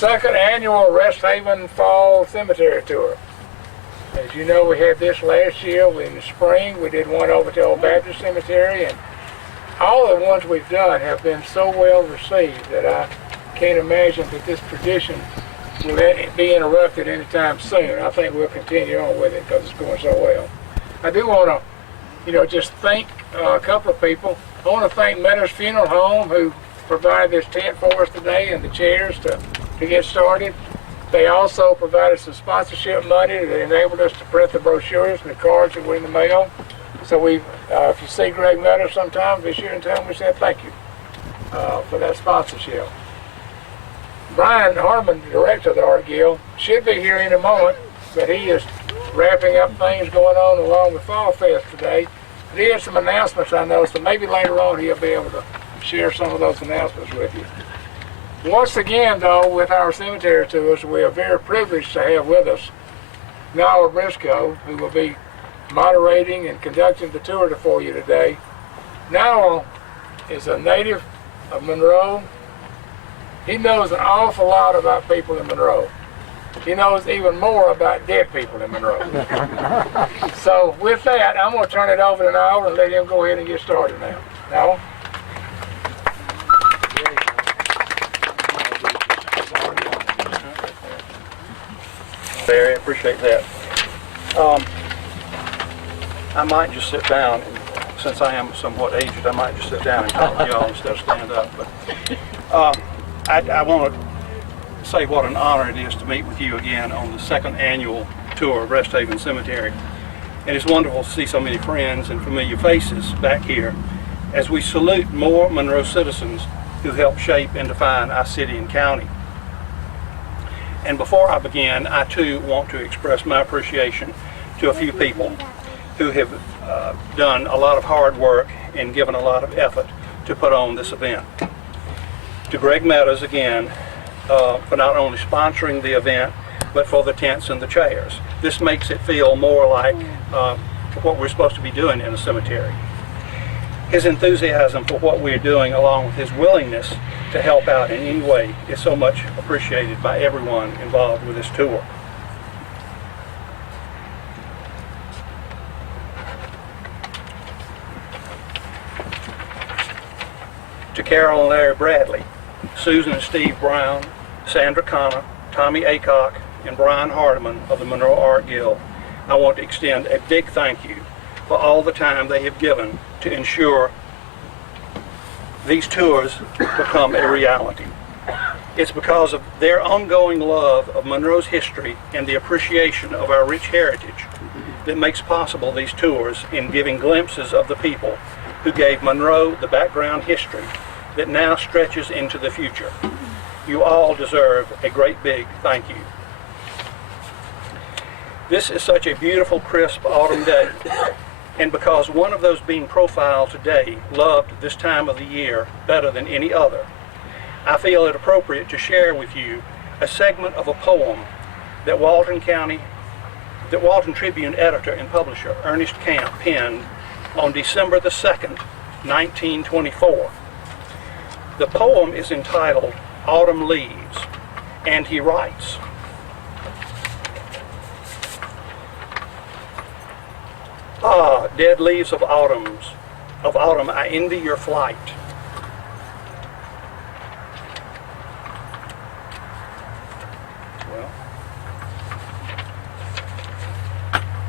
Second annual Resthaven Fall Cemetery Tour. As you know, we had this last year. In the spring, we did one over to Old Baptist Cemetery, and all the ones we've done have been so well received that I can't imagine that this tradition will be interrupted anytime soon. I think we'll continue on with it because it's going so well. I do want to, just thank a couple of people. I want to thank Greer Funeral Home, who provided this tent for us today and the chairs to get started. They also provided some sponsorship money that enabled us to print the brochures and the cards that were in the mail. So if you see Greg Meadows sometime, be sure and tell him we said thank you for that sponsorship. Brian Harmon, the director of the Art Guild, should be here in a moment, but he is wrapping up things going on along with Fall Fest today. But he had some announcements, I know, so maybe later on he'll be able to share some of those announcements with you. Once again, though, with our cemetery tours, we are very privileged to have with us Nala Briscoe, who will be moderating and conducting the tour for you today. Nala is a native of Monroe. He knows an awful lot about people in Monroe. He knows even more about dead people in Monroe. So with that, I'm going to turn it over to Nala and let him go ahead and get started now. Nala? Barry, I appreciate that. I might just sit down, and since I am somewhat aged, I might just sit down and talk to y'all instead of stand up. But I want to say what an honor it is to meet with you again on the second annual tour of Resthaven Cemetery. And it's wonderful to see so many friends and familiar faces back here as we salute more Monroe citizens who helped shape and define our city and county. And before I begin, I too want to express my appreciation to a few people who have done a lot of hard work and given a lot of effort to put on this event. To Greg Meadows again for not only sponsoring the event, but for the tents and the chairs. This makes it feel more like what we're supposed to be doing in a cemetery. His enthusiasm for what we're doing, along with his willingness to help out in any way, is so much appreciated by everyone involved with this tour. To Carol and Larry Bradley, Susan and Steve Brown, Sandra Connor, Tommy Aycock, and Brian Hardiman of the Monroe Art Guild, I want to extend a big thank you for all the time they have given to ensure these tours become a reality. It's because of their ongoing love of Monroe's history and the appreciation of our rich heritage that makes possible these tours in giving glimpses of the people who gave Monroe the background history that now stretches into the future. You all deserve a great big thank you. This is such a beautiful, crisp autumn day, and because one of those being profiled today loved this time of the year better than any other, I feel it appropriate to share with you a segment of a poem that Walton Tribune editor and publisher Ernest Camp penned on December the 2nd, 1924. The poem is entitled Autumn Leaves, and he writes, "Ah, dead leaves of autumn, I envy your flight.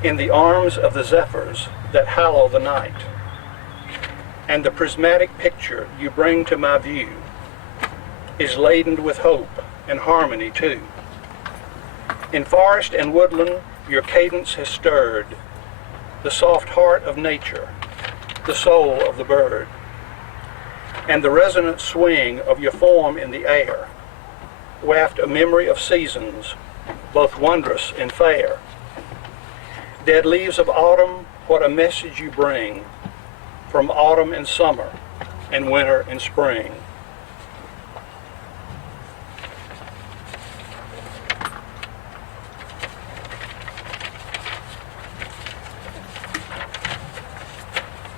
In the arms of the zephyrs that hallow the night, and the prismatic picture you bring to my view is laden with hope and harmony too. In forest and woodland your cadence has stirred the soft heart of nature, the soul of the bird, and the resonant swing of your form in the air waft a memory of seasons, both wondrous and fair. Dead leaves of autumn, what a message you bring from autumn and summer and winter and spring."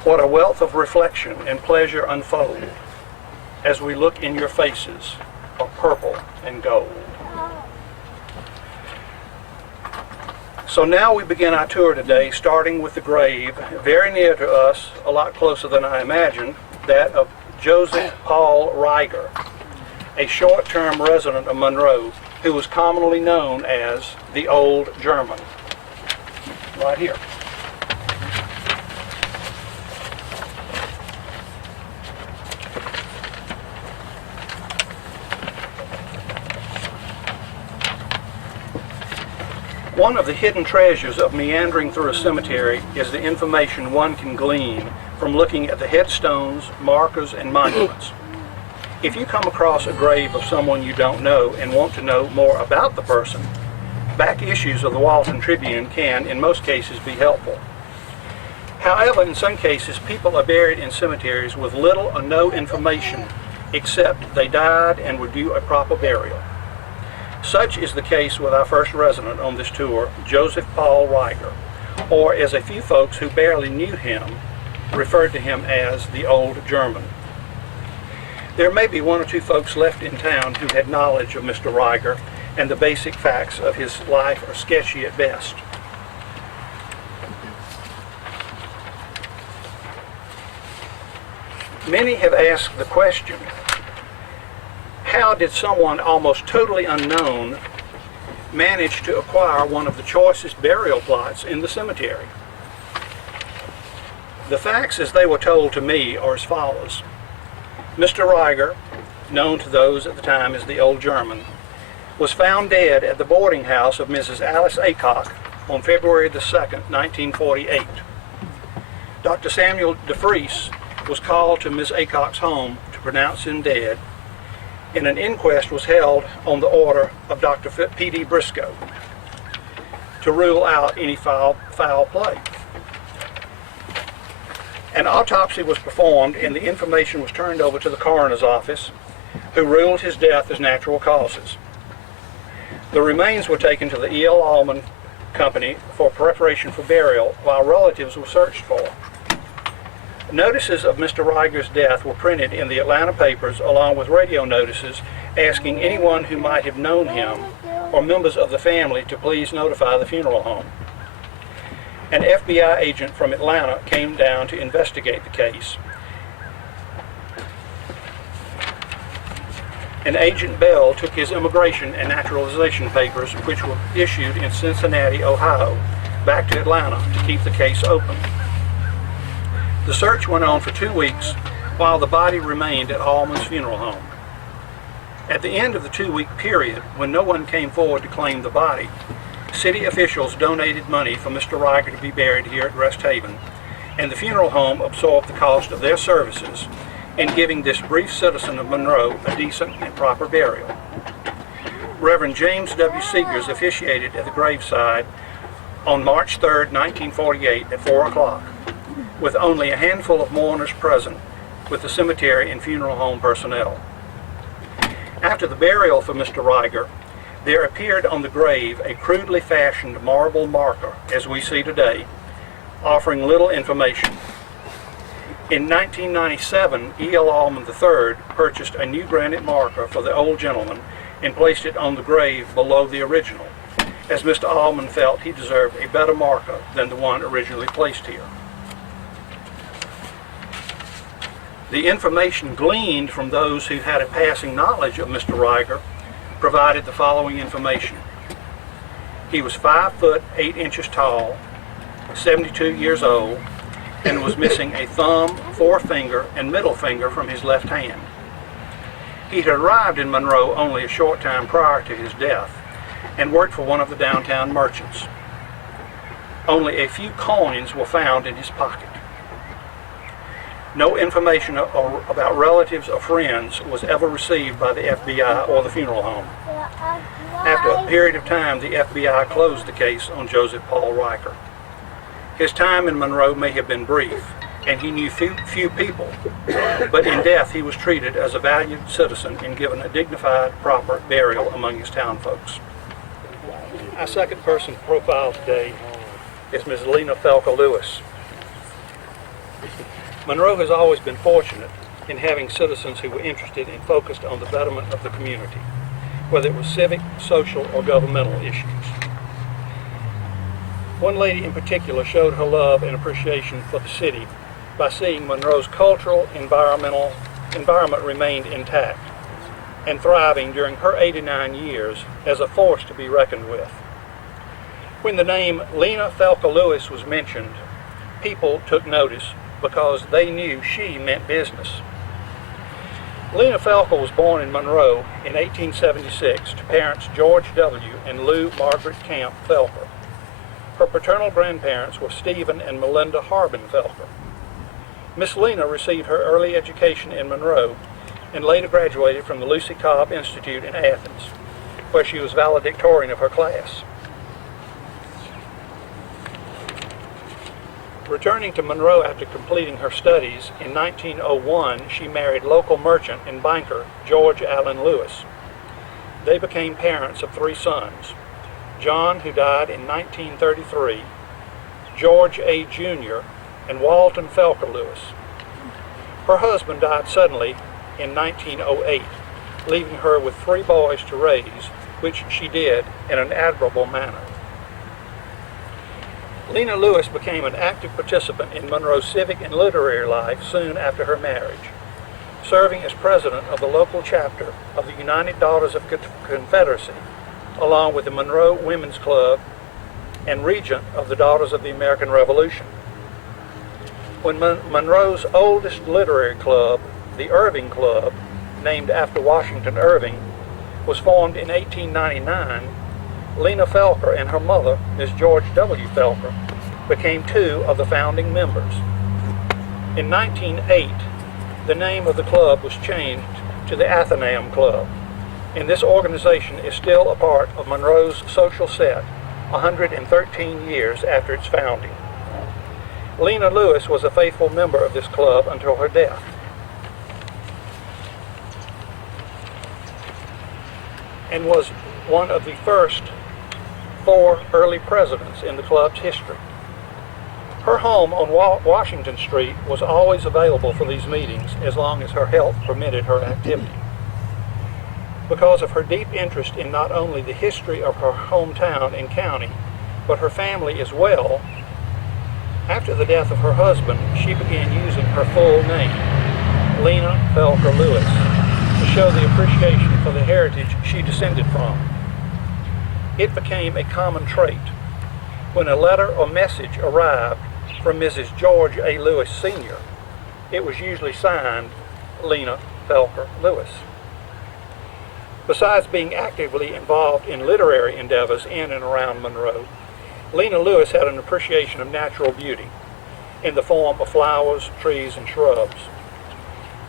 What a wealth of reflection and pleasure unfold as we look in your faces of purple and gold. So now we begin our tour today, starting with the grave very near to us, a lot closer than I imagined, that of Joseph Paul Reiger, a short-term resident of Monroe who was commonly known as the Old German. Right here. One of the hidden treasures of meandering through a cemetery is the information one can glean from looking at the headstones, markers, and monuments. If you come across a grave of someone you don't know and want to know more about the person, back issues of the Walton Tribune can, in most cases, be helpful. However, in some cases, people are buried in cemeteries with little or no information except they died and were due a proper burial. Such is the case with our first resident on this tour, Joseph Paul Reiger, or as a few folks who barely knew him referred to him as the Old German. There may be one or two folks left in town who had knowledge of Mr. Reiger, and the basic facts of his life are sketchy at best. Many have asked the question, how did someone almost totally unknown manage to acquire one of the choicest burial plots in the cemetery? The facts as they were told to me are as follows. Mr. Reiger, known to those at the time as the Old German, was found dead at the boarding house of Mrs. Alice Aycock on February the 2nd, 1948. Dr. Samuel DeFries was called to Ms. Aycock's home to pronounce him dead, and an inquest was held on the order of Dr. P.D. Briscoe to rule out any foul play. An autopsy was performed and the information was turned over to the coroner's office, who ruled his death as natural causes. The remains were taken to the E.L. Allman Company for preparation for burial while relatives were searched for. Notices of Mr. Reiger's death were printed in the Atlanta papers along with radio notices asking anyone who might have known him or members of the family to please notify the funeral home. An FBI agent from Atlanta came down to investigate the case. And Agent Bell took his immigration and naturalization papers, which were issued in Cincinnati, Ohio, back to Atlanta to keep the case open. The search went on for 2 weeks while the body remained at Allman's funeral home. At the end of the 2-week period, when no one came forward to claim the body, city officials donated money for Mr. Reiger to be buried here at Resthaven, and the funeral home absorbed the cost of their services in giving this brief citizen of Monroe a decent and proper burial. Reverend James W. Seegers officiated at the graveside on March 3, 1948 at 4 o'clock, with only a handful of mourners present with the cemetery and funeral home personnel. After the burial for Mr. Reiger, there appeared on the grave a crudely fashioned marble marker, as we see today, offering little information. In 1997, E.L. Allman III purchased a new granite marker for the old gentleman and placed it on the grave below the original, as Mr. Allman felt he deserved a better marker than the one originally placed here. The information gleaned from those who had a passing knowledge of Mr. Reiger provided the following information. He was 5 foot 8 inches tall, 72 years old, and was missing a thumb, forefinger, and middle finger from his left hand. He had arrived in Monroe only a short time prior to his death and worked for one of the downtown merchants. Only a few coins were found in his pocket. No information about relatives or friends was ever received by the FBI or the funeral home. After a period of time, the FBI closed the case on Joseph Paul Reiger. His time in Monroe may have been brief, and he knew few people, but in death he was treated as a valued citizen and given a dignified, proper burial among his town folks. Our second person profile today is Ms. Lena Falco Lewis. Monroe has always been fortunate in having citizens who were interested and focused on the betterment of the community, whether it was civic, social, or governmental issues. One lady in particular showed her love and appreciation for the city by seeing Monroe's cultural environment remained intact and thriving during her 89 years as a force to be reckoned with. When the name Lena Falco Lewis was mentioned, people took notice because they knew she meant business. Lena Falco was born in Monroe in 1876 to parents George W. and Lou Margaret Camp Felker. Her paternal grandparents were Stephen and Melinda Harbin Felker. Miss Lena received her early education in Monroe and later graduated from the Lucy Cobb Institute in Athens, where she was valedictorian of her class. Returning to Monroe after completing her studies, in 1901 she married local merchant and banker George Allen Lewis. They became parents of 3 sons, John, who died in 1933, George A. Jr., and Walton Felker Lewis. Her husband died suddenly in 1908, leaving her with 3 boys to raise, which she did in an admirable manner. Lena Lewis became an active participant in Monroe's civic and literary life soon after her marriage, serving as president of the local chapter of the United Daughters of Confederacy, along with the Monroe Women's Club and regent of the Daughters of the American Revolution. When Monroe's oldest literary club, the Irving Club, named after Washington Irving, was formed in 1899, Lena Felker and her mother, Miss George W. Felker, became 2 of the founding members. In 1908, the name of the club was changed to the Athenaeum Club, and this organization is still a part of Monroe's social set 113 years after its founding. Lena Lewis was a faithful member of this club until her death. And was one of the first 4 early presidents in the club's history. Her home on Washington Street was always available for these meetings as long as her health permitted her activity. Because of her deep interest in not only the history of her hometown and county, but her family as well, after the death of her husband, she began using her full name, Lena Felker Lewis, to show the appreciation for the heritage she descended from. It became a common trait. When a letter or message arrived from Mrs. George A. Lewis Sr., it was usually signed Lena Felker Lewis. Besides being actively involved in literary endeavors in and around Monroe, Lena Lewis had an appreciation of natural beauty in the form of flowers, trees, and shrubs.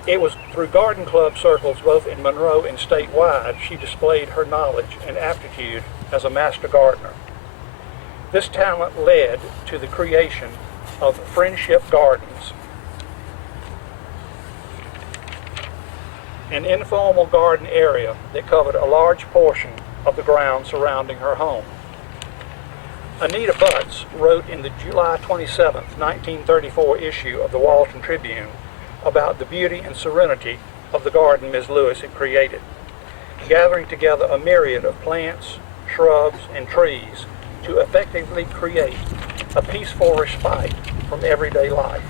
It was through garden club circles both in Monroe and statewide she displayed her knowledge and aptitude as a master gardener. This talent led to the creation of Friendship Gardens, an informal garden area that covered a large portion of the ground surrounding her home. Anita Butts wrote in the July 27, 1934 issue of the Walton Tribune about the beauty and serenity of the garden Ms. Lewis had created, gathering together a myriad of plants, shrubs, and trees to effectively create a peaceful respite from everyday life.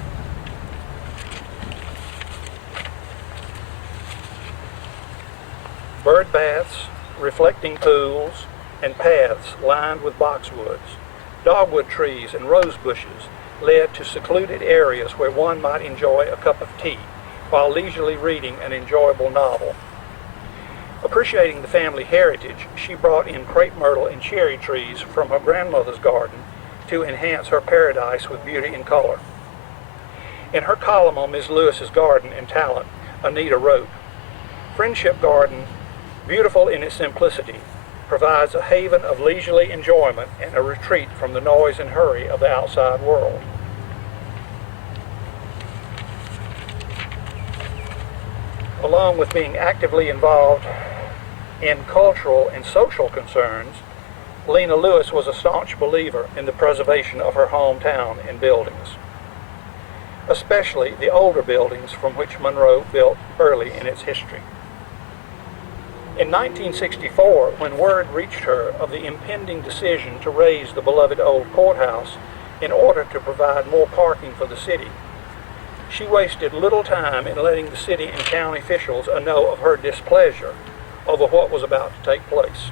Bird baths, reflecting pools, and paths lined with boxwoods, dogwood trees, and rose bushes led to secluded areas where one might enjoy a cup of tea while leisurely reading an enjoyable novel. Appreciating the family heritage, she brought in crepe myrtle and cherry trees from her grandmother's garden to enhance her paradise with beauty and color. In her column on Ms. Lewis's garden and talent, Anita wrote, "Friendship Garden, beautiful in its simplicity, provides a haven of leisurely enjoyment and a retreat from the noise and hurry of the outside world." Along with being actively involved in cultural and social concerns, Lena Lewis was a staunch believer in the preservation of her hometown and buildings, especially the older buildings from which Monroe built early in its history. In 1964, when word reached her of the impending decision to raise the beloved old courthouse in order to provide more parking for the city, she wasted little time in letting the city and county officials know of her displeasure over what was about to take place.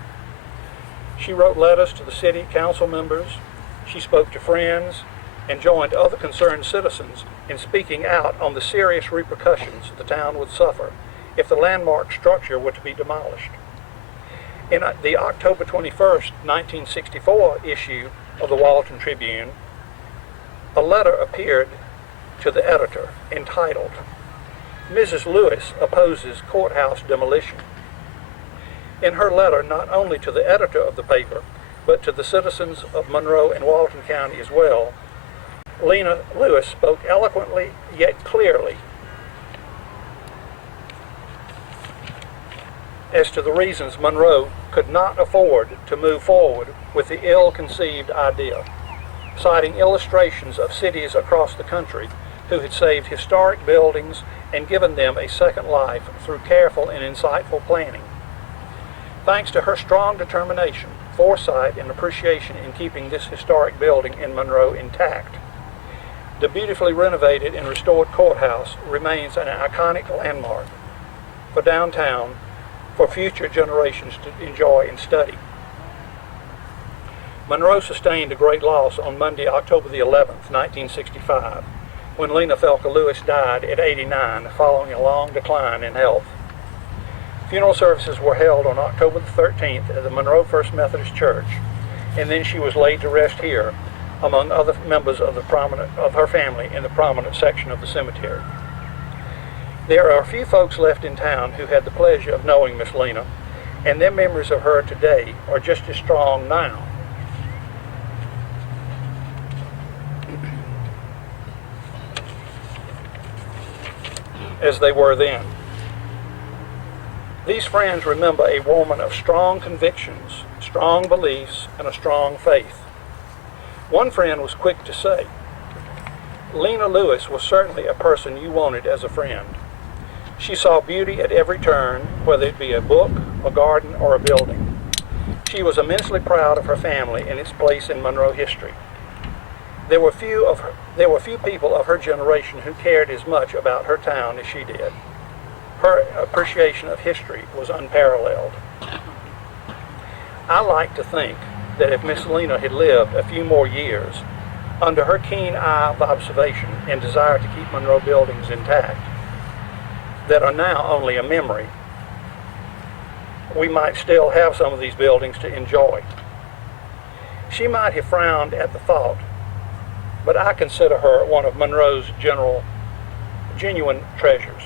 She wrote letters to the city council members, she spoke to friends, and joined other concerned citizens in speaking out on the serious repercussions the town would suffer if the landmark structure were to be demolished. In the October 21st, 1964 issue of the Walton Tribune, a letter appeared to the editor entitled, "Mrs. Lewis Opposes Courthouse Demolition." In her letter, not only to the editor of the paper, but to the citizens of Monroe and Walton County as well, Lena Lewis spoke eloquently yet clearly as to the reasons Monroe could not afford to move forward with the ill-conceived idea, citing illustrations of cities across the country who had saved historic buildings and given them a second life through careful and insightful planning. Thanks to her strong determination, foresight, and appreciation in keeping this historic building in Monroe intact, the beautifully renovated and restored courthouse remains an iconic landmark for downtown for future generations to enjoy and study. Monroe sustained a great loss on Monday, October the 11th, 1965, when Lena Falco Lewis died at 89 following a long decline in health. Funeral services were held on October the 13th at the Monroe First Methodist Church, and then she was laid to rest here among other members of her family in the prominent section of the cemetery. There are a few folks left in town who had the pleasure of knowing Miss Lena, and their memories of her today are just as strong now as they were then. These friends remember a woman of strong convictions, strong beliefs, and a strong faith. One friend was quick to say, "Lena Lewis was certainly a person you wanted as a friend. She saw beauty at every turn, whether it be a book, a garden, or a building. She was immensely proud of her family and its place in Monroe history. There were few people of her generation who cared as much about her town as she did. Her appreciation of history was unparalleled." I like to think that if Miss Lena had lived a few more years, under her keen eye of observation and desire to keep Monroe buildings intact, that are now only a memory, we might still have some of these buildings to enjoy. She might have frowned at the thought, but I consider her one of Monroe's genuine treasures.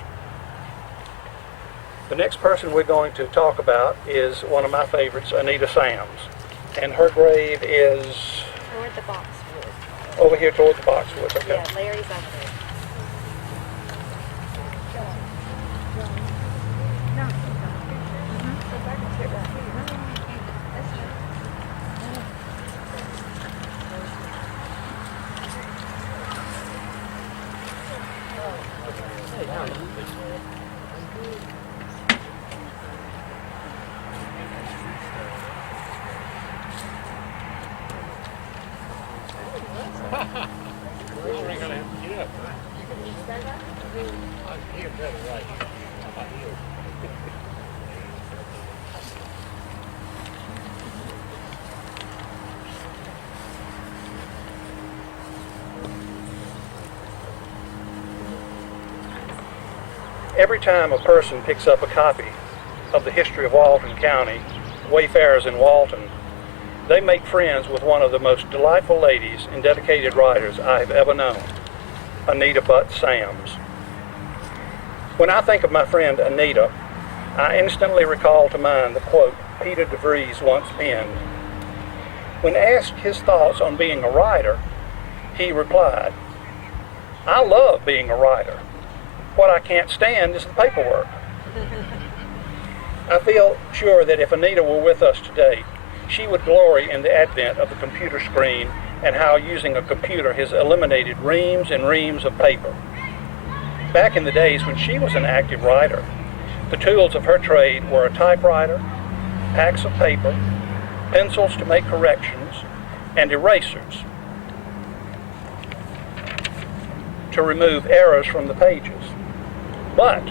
The next person we're going to talk about is one of my favorites, Anita Sams. And her grave is Toward the boxwood. over here toward the boxwood. Okay. Yeah, Larry's over there. Every time a person picks up a copy of the history of Walton County, Wayfarers in Walton, they make friends with one of the most delightful ladies and dedicated writers I have ever known, Anita Butt Sams. When I think of my friend Anita, I instantly recall to mind the quote Peter DeVries once penned. When asked his thoughts on being a writer, he replied, "I love being a writer. What I can't stand is the paperwork." I feel sure that if Anita were with us today, she would glory in the advent of the computer screen and how using a computer has eliminated reams and reams of paper. Back in the days when she was an active writer, The tools of her trade were a typewriter, packs of paper, pencils to make corrections, and erasers to remove errors from the pages. But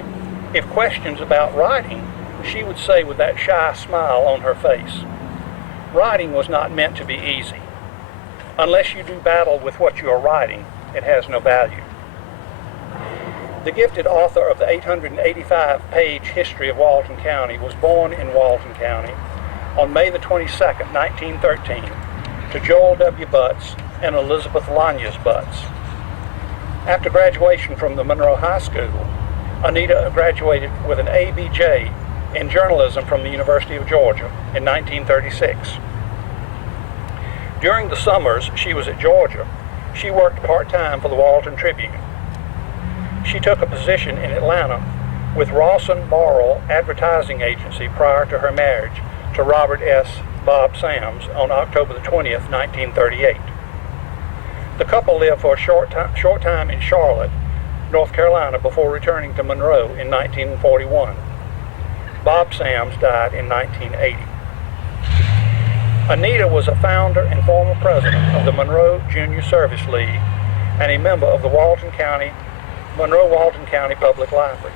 if questions about writing, she would say with that shy smile on her face, writing was not meant to be easy. Unless you do battle with what you are writing, it has no value. The gifted author of the 885-page history of Walton County was born in Walton County on May the 22nd, 1913, to Joel W. Butts and Elizabeth Lanyas Butts. After graduation from the Monroe High School, Anita graduated with an ABJ in journalism from the University of Georgia in 1936. During the summers she was at Georgia, she worked part-time for the Walton Tribune. She took a position in Atlanta with Rawson Morrill Advertising Agency prior to her marriage to Robert S. Bob Sams on October the 20th, 1938. The couple lived for a short time in Charlotte, North Carolina, before returning to Monroe in 1941. Bob Sams died in 1980. Anita was a founder and former president of the Monroe Junior Service League and a member of the Monroe Walton County Public Library.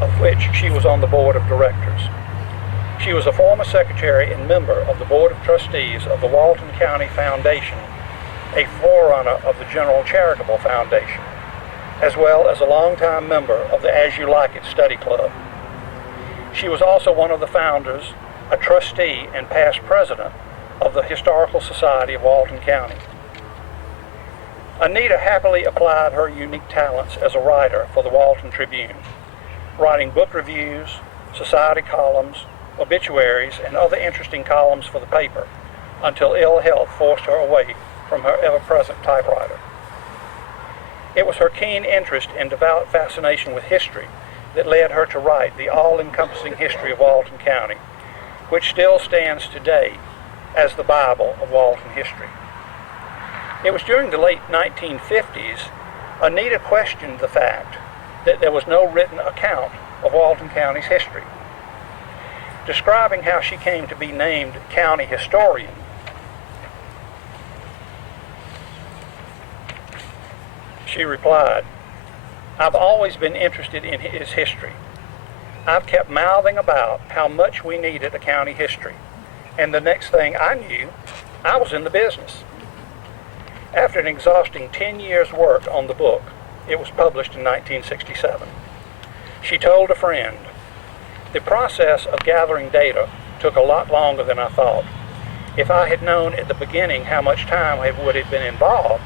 Of which she was on the board of directors. She was a former secretary and member of the Board of Trustees of the Walton County Foundation, a forerunner of the General Charitable Foundation, as well as a longtime member of the As You Like It Study Club. She was also one of the founders, a trustee, and past president of the Historical Society of Walton County. Anita happily applied her unique talents as a writer for the Walton Tribune, writing book reviews, society columns, obituaries, and other interesting columns for the paper, until ill health forced her away from her ever-present typewriter. It was her keen interest and devout fascination with history that led her to write the all-encompassing history of Walton County, which still stands today as the Bible of Walton history. It was during the late 1950s, Anita questioned the fact that there was no written account of Walton County's history. Describing how she came to be named county historian, she replied, "I've always been interested in his history. I've kept mouthing about how much we needed a county history, and the next thing I knew, I was in the business." After an exhausting 10 years' work on the book, it was published in 1967. She told a friend, "The process of gathering data took a lot longer than I thought. If I had known at the beginning how much time would have been involved,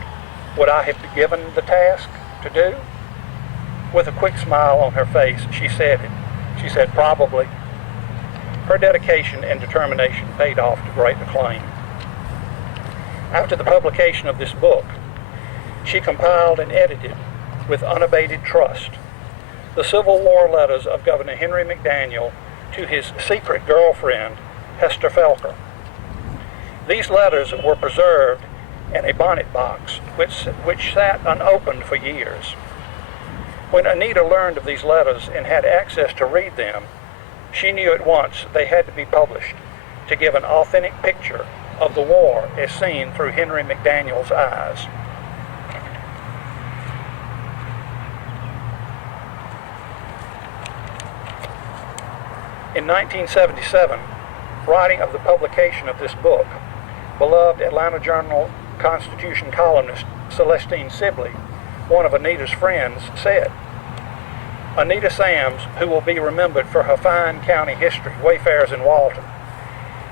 would I have been given the task to do?" With a quick smile on her face, she said, "Probably." Her dedication and determination paid off to great acclaim. After the publication of this book, she compiled and edited, with unabated trust, the Civil War letters of Governor Henry McDaniel to his secret girlfriend, Hester Falco. These letters were preserved in a bonnet box, which sat unopened for years. When Anita learned of these letters and had access to read them, she knew at once they had to be published to give an authentic picture of the war as seen through Henry McDaniel's eyes. In 1977, writing of the publication of this book, beloved Atlanta Journal-Constitution columnist Celestine Sibley, one of Anita's friends, said, "Anita Sams, who will be remembered for her fine county history, Wayfarers in Walton,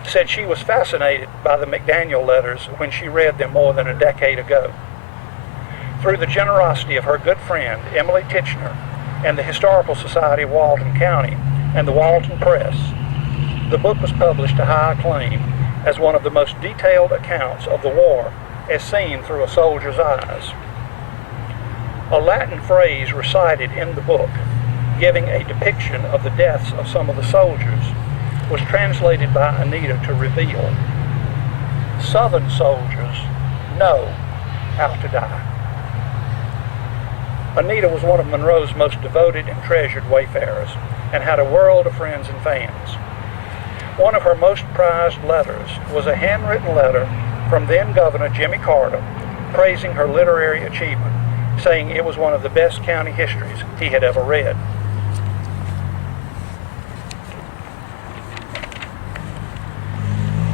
said she was fascinated by the McDaniel letters when she read them more than a decade ago. Through the generosity of her good friend, Emily Tichenor, and the Historical Society of Walton County, and the Walton Press, the book was published to high acclaim as one of the most detailed accounts of the war as seen through a soldier's eyes. A Latin phrase recited in the book, giving a depiction of the deaths of some of the soldiers, was translated by Anita to reveal, Southern soldiers know how to die." Anita was one of Monroe's most devoted and treasured wayfarers and had a world of friends and fans. One of her most prized letters was a handwritten letter from then Governor Jimmy Carter praising her literary achievement, saying it was one of the best county histories he had ever read.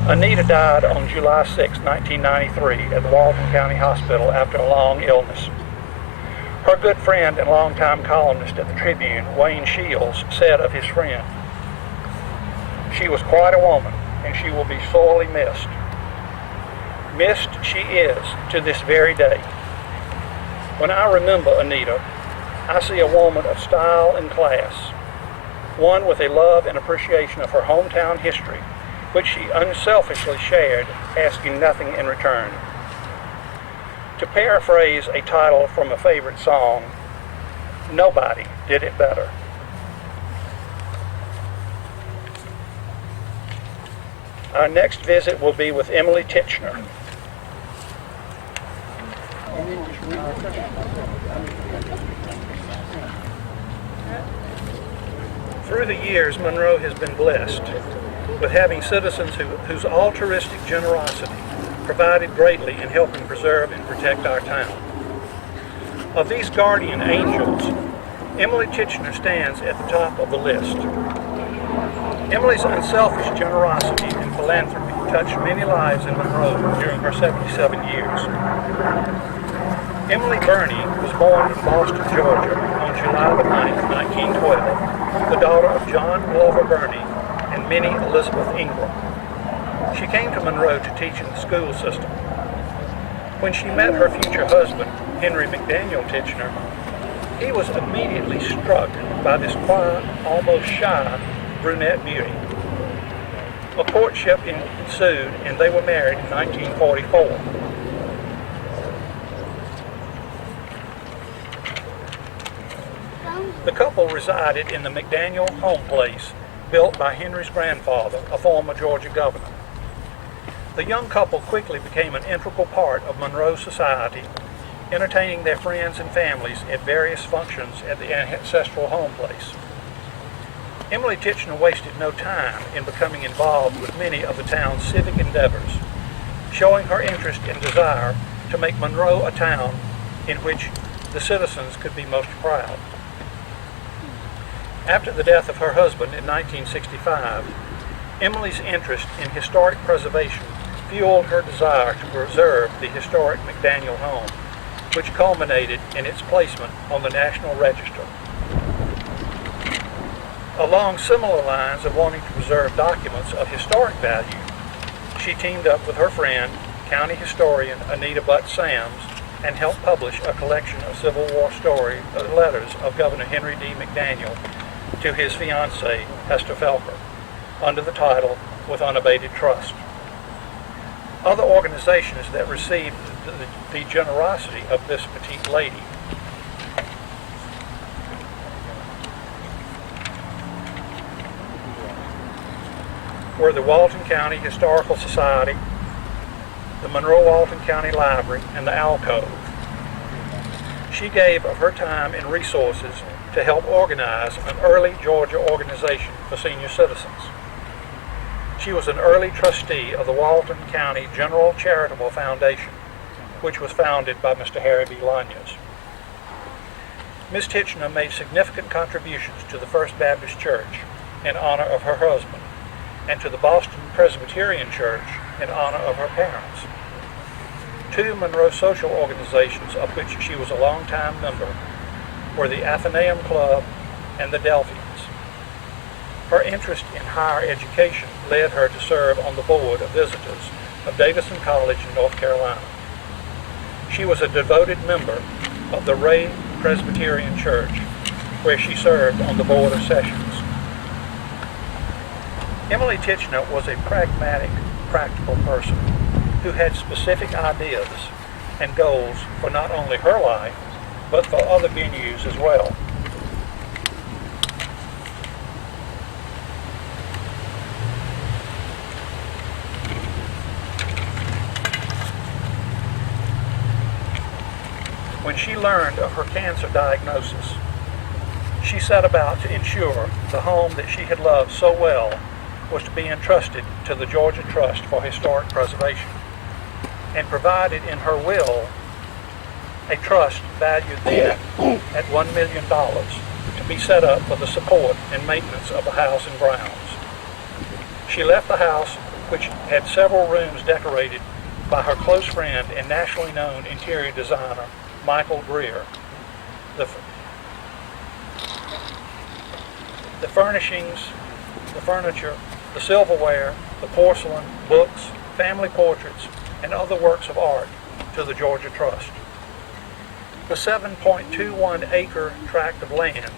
Anita died on July 6, 1993 at the Walton County Hospital after a long illness. Her good friend and longtime columnist at the Tribune, Wayne Shields, said of his friend, "She was quite a woman, and she will be sorely missed. Missed she is to this very day. When I remember Anita, I see a woman of style and class, one with a love and appreciation of her hometown history, which she unselfishly shared, asking nothing in return. To paraphrase a title from a favorite song, nobody did it better." Our next visit will be with Emily Tichenor. Through the years, Monroe has been blessed with having citizens whose altruistic generosity provided greatly in helping preserve and protect our town. Of these guardian angels, Emily Tichenor stands at the top of the list. Emily's unselfish generosity and philanthropy touched many lives in Monroe during her 77 years. Emily Burney was born in Boston, Georgia on July 9, 1912, the daughter of John Glover Burney and Minnie Elizabeth Ingram. She came to Monroe to teach in the school system. When she met her future husband, Henry McDaniel Tichenor, he was immediately struck by this quiet, almost shy brunette beauty. A courtship ensued, and they were married in 1944. The couple resided in the McDaniel home place built by Henry's grandfather, a former Georgia governor. The young couple quickly became an integral part of Monroe society, entertaining their friends and families at various functions at the ancestral home place. Emily Tichenor wasted no time in becoming involved with many of the town's civic endeavors, showing her interest and desire to make Monroe a town in which the citizens could be most proud. After the death of her husband in 1965, Emily's interest in historic preservation fueled her desire to preserve the historic McDaniel home, which culminated in its placement on the National Register. Along similar lines of wanting to preserve documents of historic value, she teamed up with her friend, county historian Anita Butt Sams, and helped publish a collection of Civil War letters of Governor Henry D. McDaniel to his fiancée, Hester Felker, under the title With Unabated Trust. Other organizations that received the generosity of this petite lady were the Walton County Historical Society, the Monroe Walton County Library, and the Alcove. She gave of her time and resources to help organize an early Georgia organization for senior citizens. She was an early trustee of the Walton County General Charitable Foundation, which was founded by Mr. Harry B. Lanyas. Ms. Tichenor made significant contributions to the First Baptist Church in honor of her husband, and to the Boston Presbyterian Church in honor of her parents. Two Monroe social organizations of which she was a longtime member were the Athenaeum Club and the Delphians. Her interest in higher education led her to serve on the board of visitors of Davidson College in North Carolina. She was a devoted member of the Ray Presbyterian Church, where she served on the Board of Sessions. Emily Tichenor was a pragmatic, practical person who had specific ideas and goals for not only her life, but for other venues as well. When When she learned of her cancer diagnosis, she set about to ensure the home that she had loved so well was to be entrusted to the Georgia Trust for Historic Preservation, and provided in her will a trust valued then at $1 million to be set up for the support and maintenance of the house and grounds. She left the house, which had several rooms decorated by her close friend and nationally known interior designer, Michael Greer. The furnishings, the furniture, the silverware, the porcelain, books, family portraits, and other works of art to the Georgia Trust. The 7.21 acre tract of land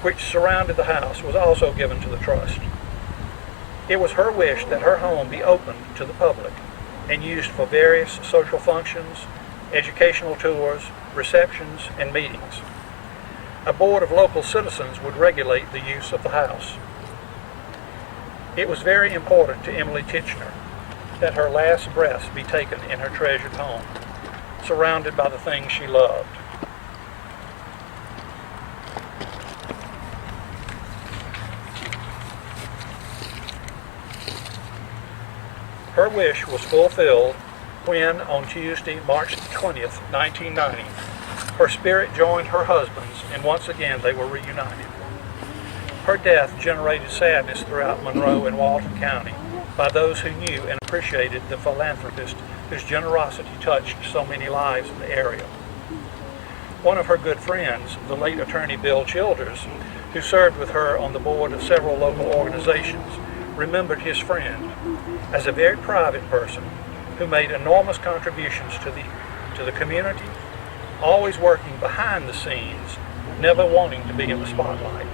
which surrounded the house was also given to the trust. It was her wish that her home be opened to the public and used for various social functions, educational tours, receptions, and meetings. A board of local citizens would regulate the use of the house. It was very important to Emily Tichenor that her last breaths be taken in her treasured home, surrounded by the things she loved. Her wish was fulfilled when, on Tuesday, March 20th, 1990, her spirit joined her husband's, and once again they were reunited. Her death generated sadness throughout Monroe and Walton County by those who knew and appreciated the philanthropist whose generosity touched so many lives in the area. One of her good friends, the late attorney Bill Childers, who served with her on the board of several local organizations, remembered his friend as a very private person who made enormous contributions to the community, always working behind the scenes, never wanting to be in the spotlight.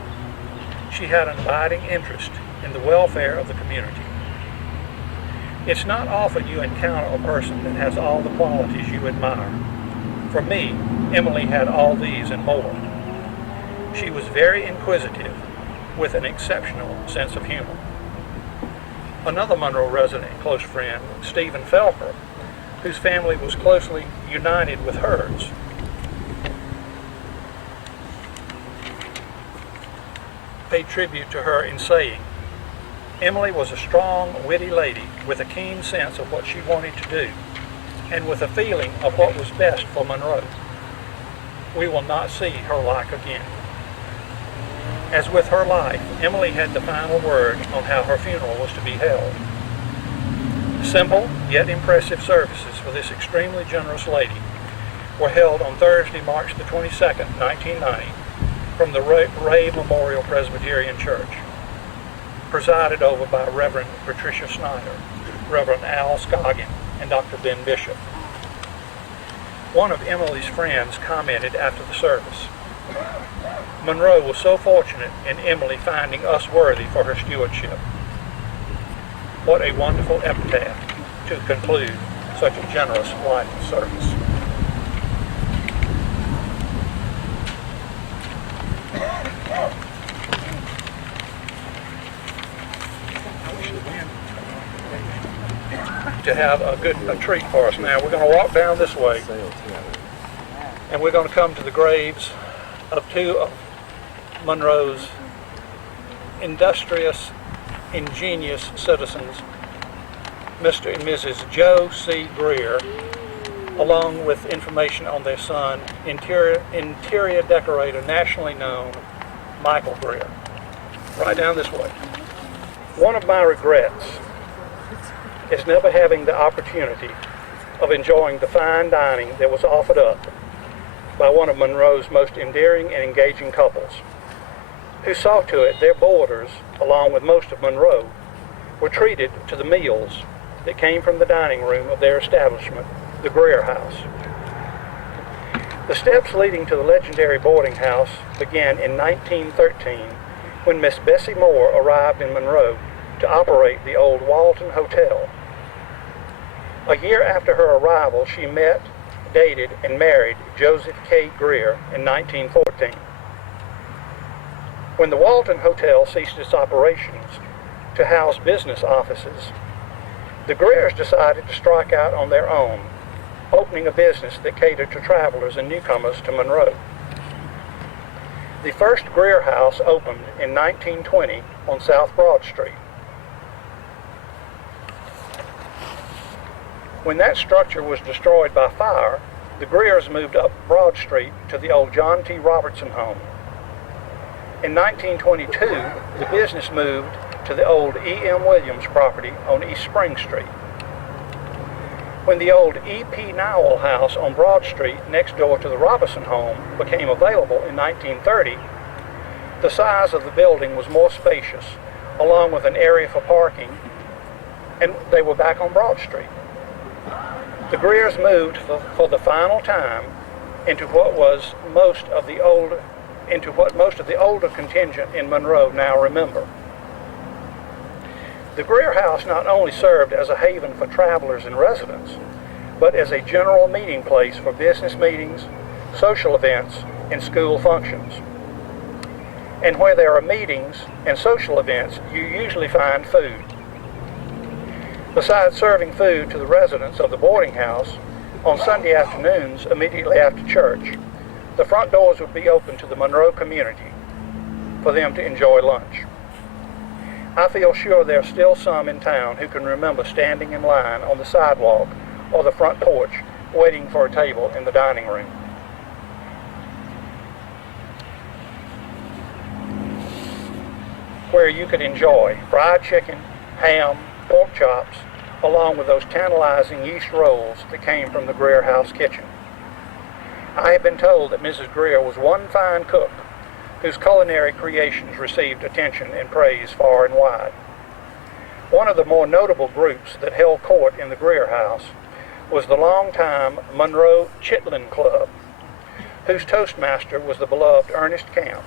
She had an abiding interest in the welfare of the community. It's not often you encounter a person that has all the qualities you admire. For me, Emily had all these and more. She was very inquisitive, with an exceptional sense of humor. Another Monroe resident and close friend, Stephen Falco, whose family was closely united with hers, paid tribute to her in saying, "Emily was a strong, witty lady with a keen sense of what she wanted to do, and with a feeling of what was best for Monroe. We will not see her like again." As with her life, Emily had the final word on how her funeral was to be held. Simple yet impressive services for this extremely generous lady were held on Thursday, March the 22nd, 1990, from the Ray Memorial Presbyterian Church, presided over by Reverend Patricia Snyder, Reverend Al Scoggin, and Dr. Ben Bishop. One of Emily's friends commented after the service, "Monroe was so fortunate in Emily finding us worthy for her stewardship." What a wonderful epitaph to conclude such a generous life of service. To have a treat for us now. We're going to walk down this way, and we're going to come to the graves of two of Monroe's industrious, ingenious citizens, Mr. and Mrs. Joe C. Greer, along with information on their son, interior decorator nationally known Michael Greer. Right down this way. One of my regrets is never having the opportunity of enjoying the fine dining that was offered up by one of Monroe's most endearing and engaging couples, who saw to it their boarders, along with most of Monroe, were treated to the meals that came from the dining room of their establishment, the Greer House. The steps leading to the legendary boarding house began in 1913 when Miss Bessie Moore arrived in Monroe to operate the old Walton Hotel. A year after her arrival, she met, dated, and married Joseph K. Greer in 1914. When the Walton Hotel ceased its operations to house business offices, the Greers decided to strike out on their own opening a business that catered to travelers and newcomers to Monroe. The first Greer House opened in 1920 on South Broad Street. When that structure was destroyed by fire, the Greers moved up Broad Street to the old John T. Robertson home. In 1922, the business moved to the old E.M. Williams property on East Spring Street. When the old E.P. Nowell house on Broad Street next door to the Robertson home became available in 1930, the size of the building was more spacious, along with an area for parking, and they were back on Broad Street. The Greers moved for the final time into what most of the older contingent in Monroe now remember. The Greer House not only served as a haven for travelers and residents, but as a general meeting place for business meetings, social events, and school functions. And where there are meetings and social events, you usually find food. Besides serving food to the residents of the boarding house, on Sunday afternoons immediately after church, the front doors would be open to the Monroe community for them to enjoy lunch. I feel sure there are still some in town who can remember standing in line on the sidewalk or the front porch waiting for a table in the dining room. Where you could enjoy fried chicken, ham, pork chops, along with those tantalizing yeast rolls that came from the Greer House kitchen. I have been told that Mrs. Greer was one fine cook whose culinary creations received attention and praise far and wide. One of the more notable groups that held court in the Greer House was the longtime Monroe Chitlin Club, whose toastmaster was the beloved Ernest Camp,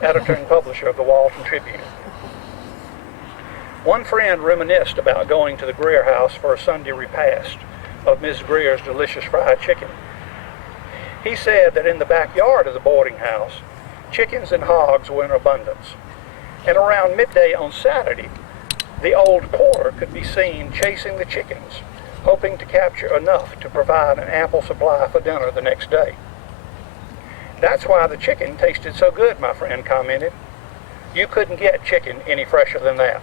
editor and publisher of the Walton Tribune. One friend reminisced about going to the Greer House for a Sunday repast of Miss Greer's delicious fried chicken. He said that in the backyard of the boarding house, chickens and hogs were in abundance, and around midday on Saturday, the old porter could be seen chasing the chickens, hoping to capture enough to provide an ample supply for dinner the next day. "That's why the chicken tasted so good," my friend commented. "You couldn't get chicken any fresher than that."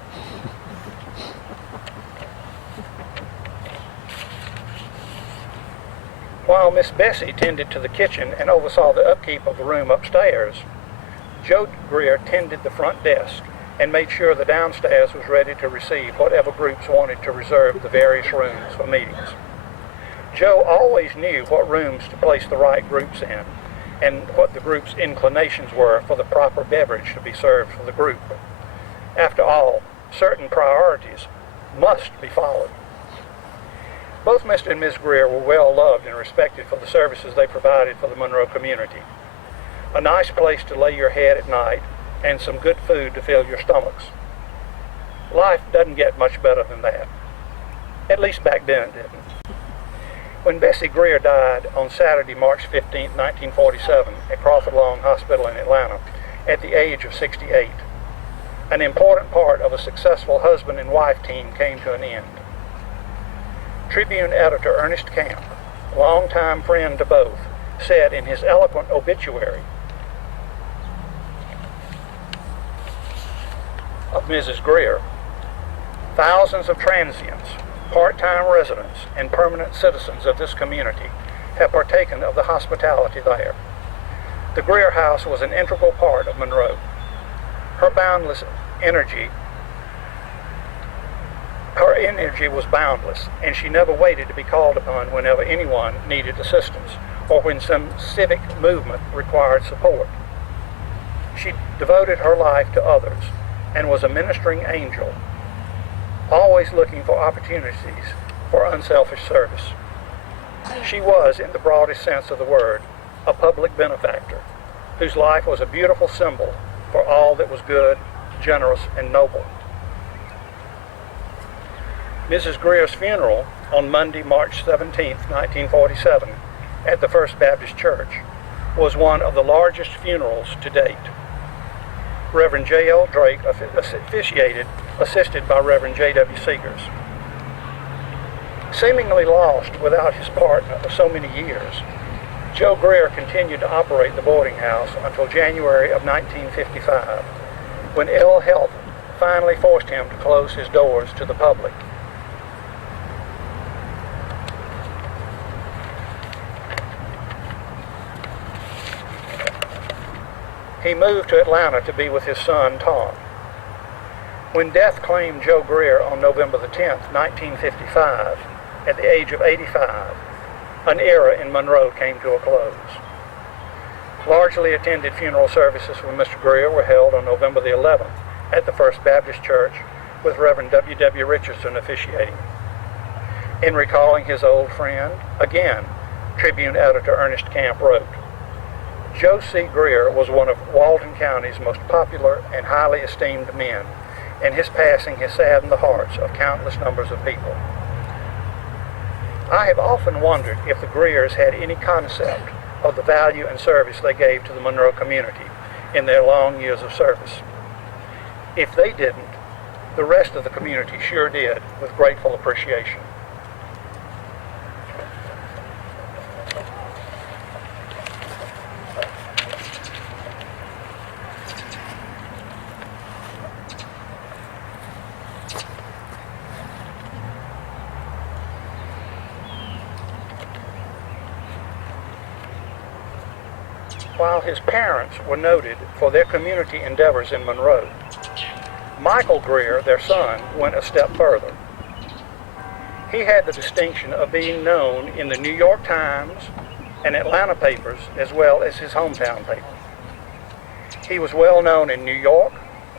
While Miss Bessie tended to the kitchen and oversaw the upkeep of the room upstairs, Joe Greer tended the front desk and made sure the downstairs was ready to receive whatever groups wanted to reserve the various rooms for meetings. Joe always knew what rooms to place the right groups in and what the group's inclinations were for the proper beverage to be served for the group. After all, certain priorities must be followed. Both Mr. and Miss Greer were well loved and respected for the services they provided for the Monroe community. A nice place to lay your head at night and some good food to fill your stomachs. Life doesn't get much better than that. At least back then it didn't. When Bessie Greer died on Saturday, March 15, 1947, at Crawford Long Hospital in Atlanta, at the age of 68, an important part of a successful husband and wife team came to an end. Tribune editor Ernest Camp, longtime friend to both, said in his eloquent obituary of Mrs. Greer, "Thousands of transients, part-time residents, and permanent citizens of this community have partaken of the hospitality there. The Greer House was an integral part of Monroe. Her energy was boundless, and she never waited to be called upon whenever anyone needed assistance or when some civic movement required support. She devoted her life to others and was a ministering angel, always looking for opportunities for unselfish service. She was, in the broadest sense of the word, a public benefactor, whose life was a beautiful symbol for all that was good, generous, and noble." Mrs. Greer's funeral on Monday, March 17, 1947, at the First Baptist Church, was one of the largest funerals to date. Reverend J.L. Drake officiated, assisted by Reverend J.W. Seegers. Seemingly lost without his partner of so many years, Joe Greer continued to operate the boarding house until January of 1955, when ill health finally forced him to close his doors to the public. He moved to Atlanta to be with his son, Tom. When death claimed Joe Greer on November the 10th, 1955, at the age of 85, an era in Monroe came to a close. Largely attended funeral services for Mr. Greer were held on November the 11th at the First Baptist Church, with Reverend W. W. Richardson officiating. In recalling his old friend, again, Tribune editor Ernest Camp wrote, "Joe C. Greer was one of Walton County's most popular and highly esteemed men, and his passing has saddened the hearts of countless numbers of people. I have often wondered if the Greers had any concept of the value and service they gave to the Monroe community in their long years of service. If they didn't, the rest of the community sure did, with grateful appreciation." While his parents were noted for their community endeavors in Monroe, Michael Greer, their son, went a step further. He had the distinction of being known in the New York Times and Atlanta papers, as well as his hometown paper. He was well known in New York,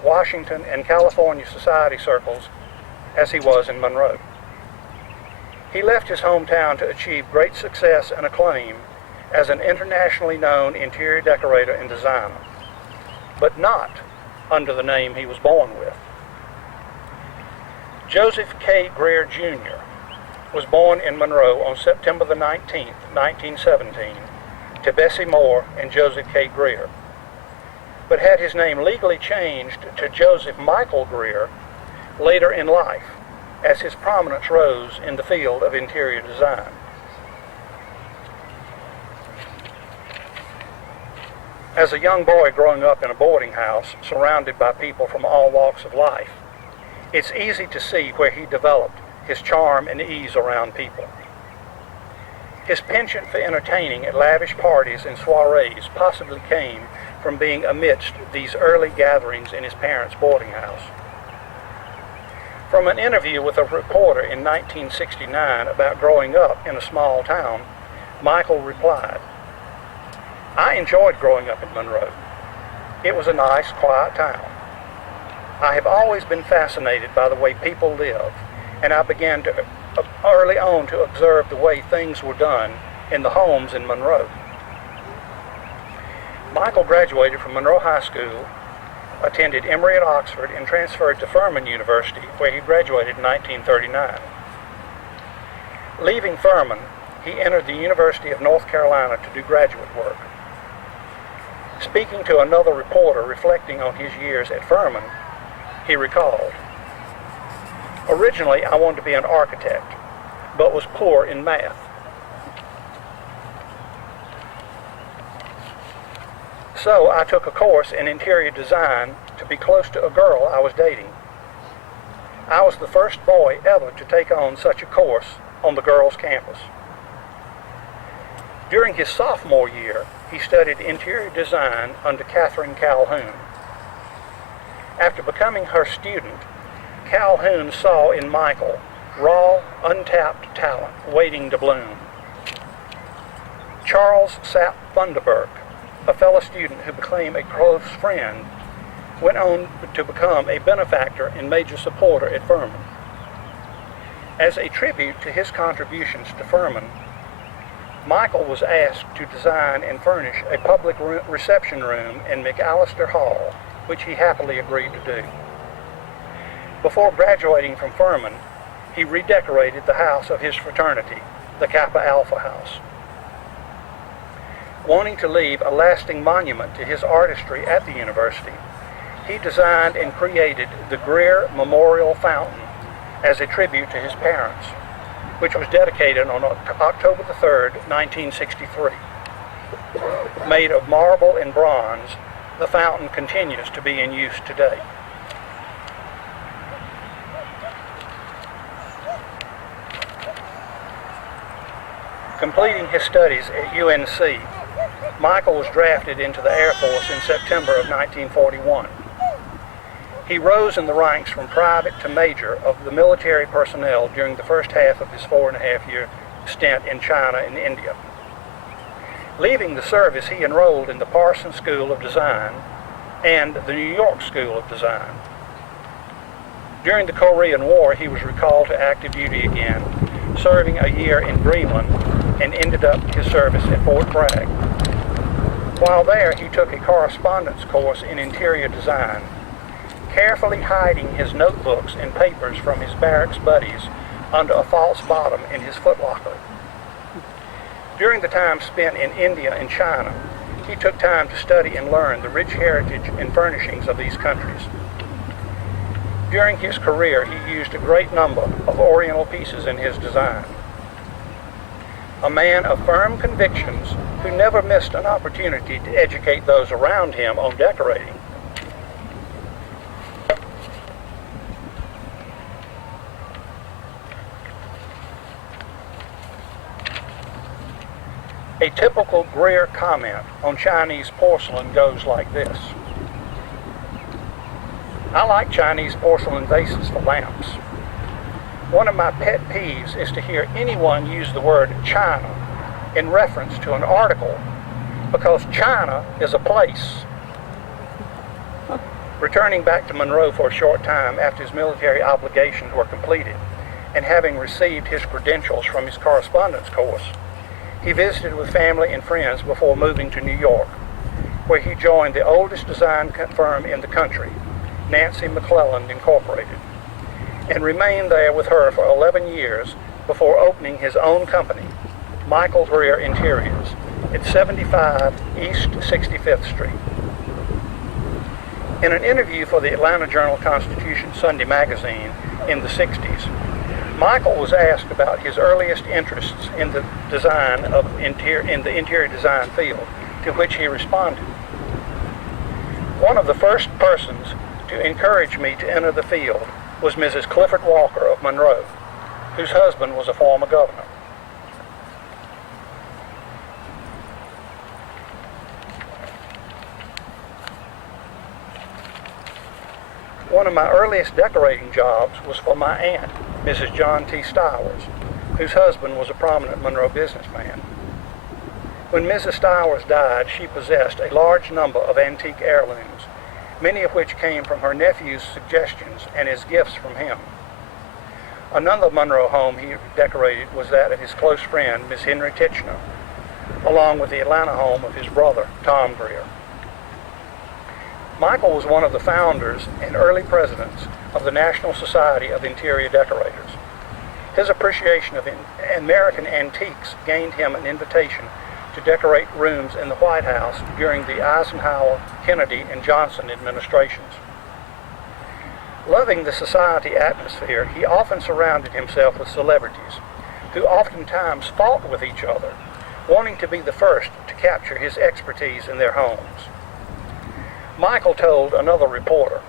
Washington, and California society circles as he was in Monroe. He left his hometown to achieve great success and acclaim as an internationally known interior decorator and designer, but not under the name he was born with. Joseph K. Greer Jr. was born in Monroe on September the 19th, 1917, to Bessie Moore and Joseph K. Greer, but had his name legally changed to Joseph Michael Greer later in life, as his prominence rose in the field of interior design. As a young boy growing up in a boarding house surrounded by people from all walks of life, it's easy to see where he developed his charm and ease around people. His penchant for entertaining at lavish parties and soirees possibly came from being amidst these early gatherings in his parents' boarding house. From an interview with a reporter in 1969 about growing up in a small town, Michael replied, "I enjoyed growing up in Monroe. It was a nice, quiet town. I have always been fascinated by the way people live, and I began to early on to observe the way things were done in the homes in Monroe." Michael graduated from Monroe High School, attended Emory at Oxford, and transferred to Furman University, where he graduated in 1939. Leaving Furman, he entered the University of North Carolina to do graduate work. Speaking to another reporter reflecting on his years at Furman, he recalled, "Originally, I wanted to be an architect, but was poor in math. So I took a course in interior design to be close to a girl I was dating. I was the first boy ever to take on such a course on the girls' campus. During his sophomore year, he studied interior design under Catherine Calhoun. After becoming her student, Calhoun saw in Michael raw, untapped talent waiting to bloom. Charles Sapp Thunderberg, a fellow student who became a close friend, went on to become a benefactor and major supporter at Furman. As a tribute to his contributions to Furman, Michael was asked to design and furnish a public reception room in McAllister Hall, which he happily agreed to do. Before graduating from Furman, he redecorated the house of his fraternity, the Kappa Alpha House. Wanting to leave a lasting monument to his artistry at the university, he designed and created the Greer Memorial Fountain as a tribute to his parents. which was dedicated on October the 3rd, 1963. Made of marble and bronze, the fountain continues to be in use today. Completing his studies at UNC, Michael was drafted into the Air Force in September of 1941. He rose in the ranks from private to major of the military personnel during the first half of his 4.5-year stint in China and India. Leaving the service, he enrolled in the Parsons School of Design and the New York School of Design. During the Korean War, he was recalled to active duty again, serving a year in Greenland, and ended up his service at Fort Bragg. While there, he took a correspondence course in interior design, carefully hiding his notebooks and papers from his barracks buddies under a false bottom in his footlocker. During the time spent in India and China, he took time to study and learn the rich heritage and furnishings of these countries. During his career, he used a great number of Oriental pieces in his design. A man of firm convictions who never missed an opportunity to educate those around him on decorating. A typical Greer comment on Chinese porcelain goes like this: I like Chinese porcelain vases for lamps. One of my pet peeves is to hear anyone use the word China in reference to an article, because China is a place. Returning back to Monroe for a short time after his military obligations were completed, and having received his credentials from his correspondence course, he visited with family and friends before moving to New York, where he joined the oldest design firm in the country, Nancy McClelland Incorporated, and remained there with her for 11 years before opening his own company, Michael Greer Interiors, at 75 East 65th Street. In an interview for the Atlanta Journal-Constitution Sunday magazine in the 60s, Michael was asked about his earliest interests in the design of in the interior design field, to which he responded, "One of the first persons to encourage me to enter the field was Mrs. Clifford Walker of Monroe, whose husband was a former governor." One of my earliest decorating jobs was for my aunt, Mrs. John T. Stowers, whose husband was a prominent Monroe businessman. When Mrs. Stowers died, she possessed a large number of antique heirlooms, many of which came from her nephew's suggestions and as gifts from him. Another Monroe home he decorated was that of his close friend, Miss Henry Tichenor, along with the Atlanta home of his brother, Tom Greer. Michael was one of the founders and early presidents of the National Society of Interior Decorators. His appreciation of American antiques gained him an invitation to decorate rooms in the White House during the Eisenhower, Kennedy, and Johnson administrations. Loving the society atmosphere, he often surrounded himself with celebrities, who oftentimes fought with each other, wanting to be the first to capture his expertise in their homes. Michael told another reporter,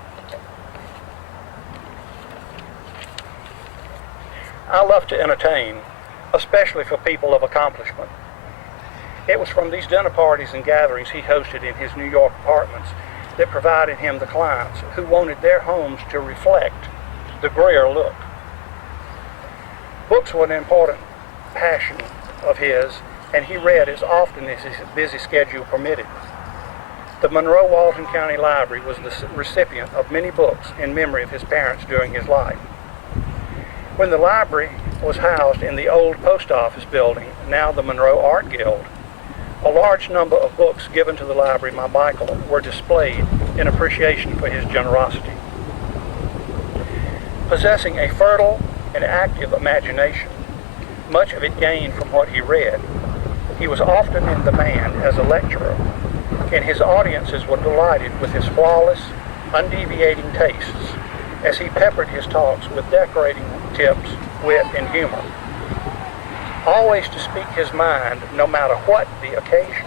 "I love to entertain, especially for people of accomplishment. It was from these dinner parties and gatherings he hosted in his New York apartments that provided him the clients who wanted their homes to reflect the Greer look." Books were an important passion of his, and he read as often as his busy schedule permitted. The Monroe Walton County Library was the recipient of many books in memory of his parents during his life. When the library was housed in the old post office building, now the Monroe Art Guild, a large number of books given to the library by Michael were displayed in appreciation for his generosity. Possessing a fertile and active imagination, much of it gained from what he read, he was often in demand as a lecturer, and his audiences were delighted with his flawless, undeviating tastes as he peppered his talks with decorating tips, wit, and humor. always to speak his mind no matter what the occasion.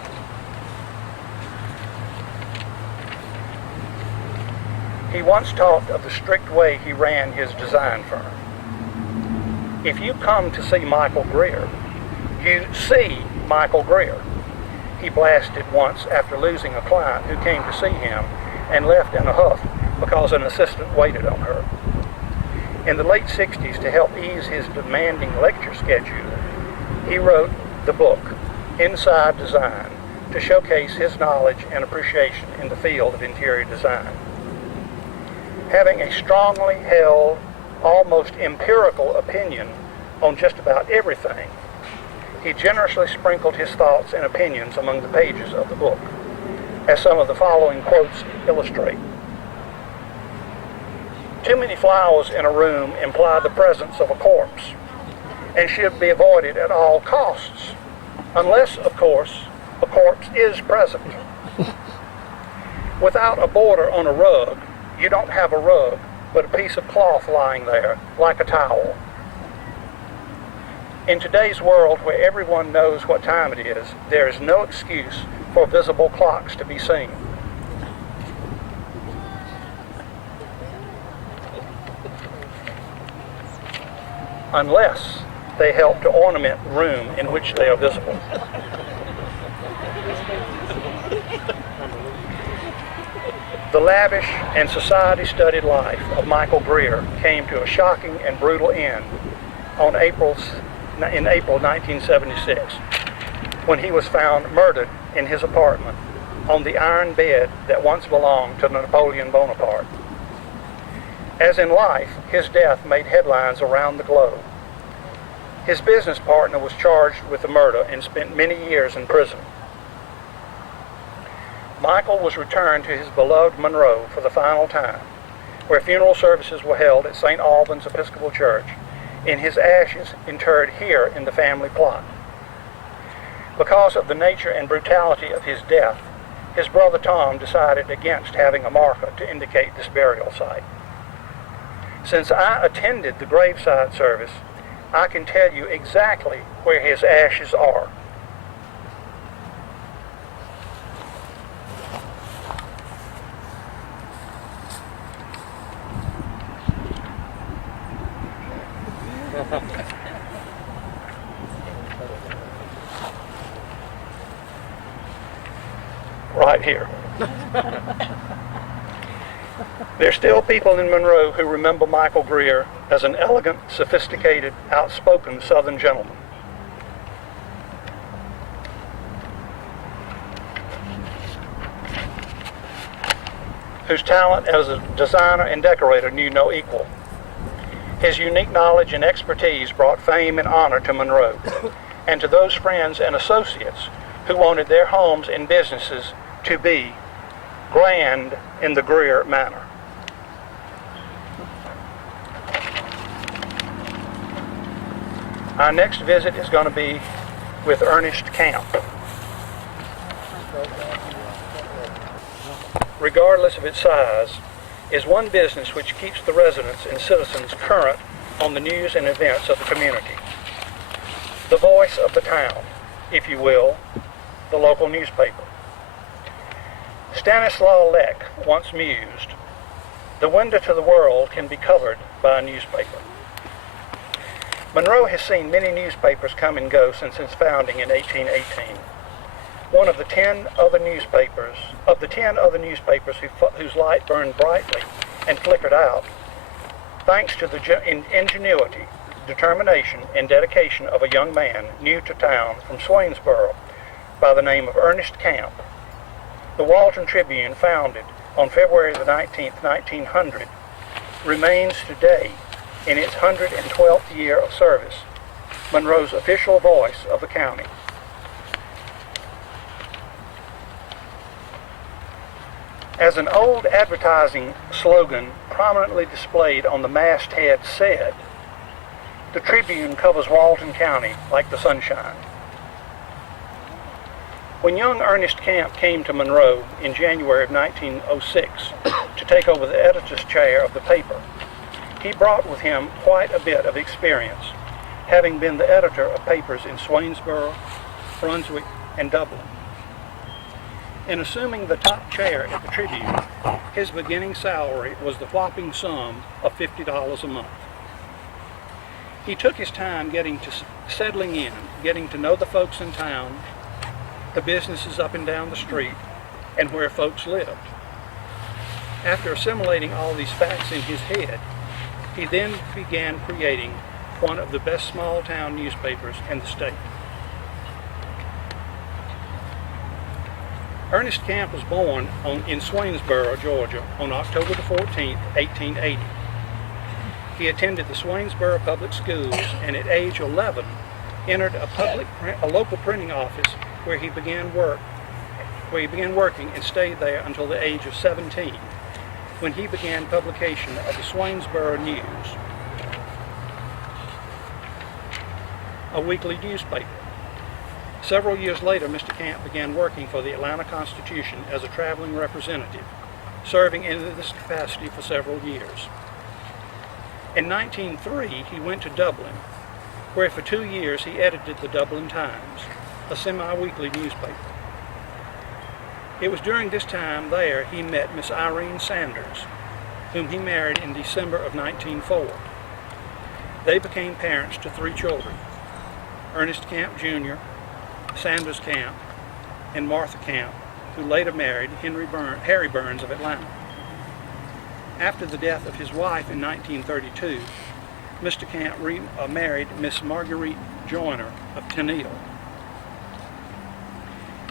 He once talked of the strict way he ran his design firm. If you come to see Michael Greer, you see Michael Greer, he blasted once after losing a client who came to see him and left in a huff because an assistant waited on her. In the late 60s, to help ease his demanding lecture schedule, he wrote the book, Inside Design, to showcase his knowledge and appreciation in the field of interior design. Having a strongly held, almost empirical opinion on just about everything, he generously sprinkled his thoughts and opinions among the pages of the book, as some of the following quotes illustrate. Too many flowers in a room imply the presence of a corpse and should be avoided at all costs, unless, of course, a corpse is present. Without a border on a rug, you don't have a rug, but a piece of cloth lying there, like a towel. In today's world, where everyone knows what time it is, there is no excuse for visible clocks to be seen. Unless they help to ornament the room in which they are visible. The lavish and society-studied life of Michael Greer came to a shocking and brutal end in April 1976, when he was found murdered in his apartment on the iron bed that once belonged to Napoleon Bonaparte. As in life, his death made headlines around the globe. His business partner was charged with the murder and spent many years in prison. Michael was returned to his beloved Monroe for the final time, where funeral services were held at St. Albans Episcopal Church, and his ashes interred here in the family plot. Because of the nature and brutality of his death, his brother Tom decided against having a marker to indicate this burial site. Since I attended the graveside service, I can tell you exactly where his ashes are. Right here. There are still people in Monroe who remember Michael Greer as an elegant, sophisticated, outspoken Southern gentleman. Whose talent as a designer and decorator knew no equal. His unique knowledge and expertise brought fame and honor to Monroe and to those friends and associates who wanted their homes and businesses to be grand in the Greer manner. Our next visit is going to be with Ernest Camp. Regardless of its size, is one business which keeps the residents and citizens current on the news and events of the community. The voice of the town, if you will, the local newspaper. Stanislaw Lech once mused, "The window to the world can be covered by a newspaper." Monroe has seen many newspapers come and go since its founding in 1818. One of the 10 other newspapers, whose light burned brightly and flickered out, thanks to the ingenuity, determination, and dedication of a young man new to town from Swainsboro by the name of Ernest Camp, the Walton Tribune, founded on February the 19th, 1900, remains today, in its 112th year of service, Monroe's official voice of the county. As an old advertising slogan prominently displayed on the masthead said, the Tribune covers Walton County like the sunshine. When young Ernest Camp came to Monroe in January of 1906 to take over the editor's chair of the paper, he brought with him quite a bit of experience, having been the editor of papers in Swainsboro, Brunswick, and Dublin. In assuming the top chair at the Tribune, his beginning salary was the whopping sum of $50 a month. He took his time settling in, getting to know the folks in town, the businesses up and down the street, and where folks lived. After assimilating all these facts in his head, he then began creating one of the best small town newspapers in the state. Ernest Camp was born in Swainsboro, Georgia on October the 14th, 1880. He attended the Swainsboro Public Schools and at age 11 entered a local printing office where he began working and stayed there until the age of 17, when he began publication of the Swainsboro News, a weekly newspaper. Several years later, Mr. Camp began working for the Atlanta Constitution as a traveling representative, serving in this capacity for several years. In 1903, he went to Dublin, where for 2 years he edited the Dublin Times, a semi-weekly newspaper. It was during this time there he met Miss Irene Sanders, whom he married in December of 1904. They became parents to 3 children, Ernest Camp Jr., Sanders Camp, and Martha Camp, who later married Harry Burns of Atlanta. After the death of his wife in 1932, Mr. Camp married Miss Marguerite Joyner of Tenille.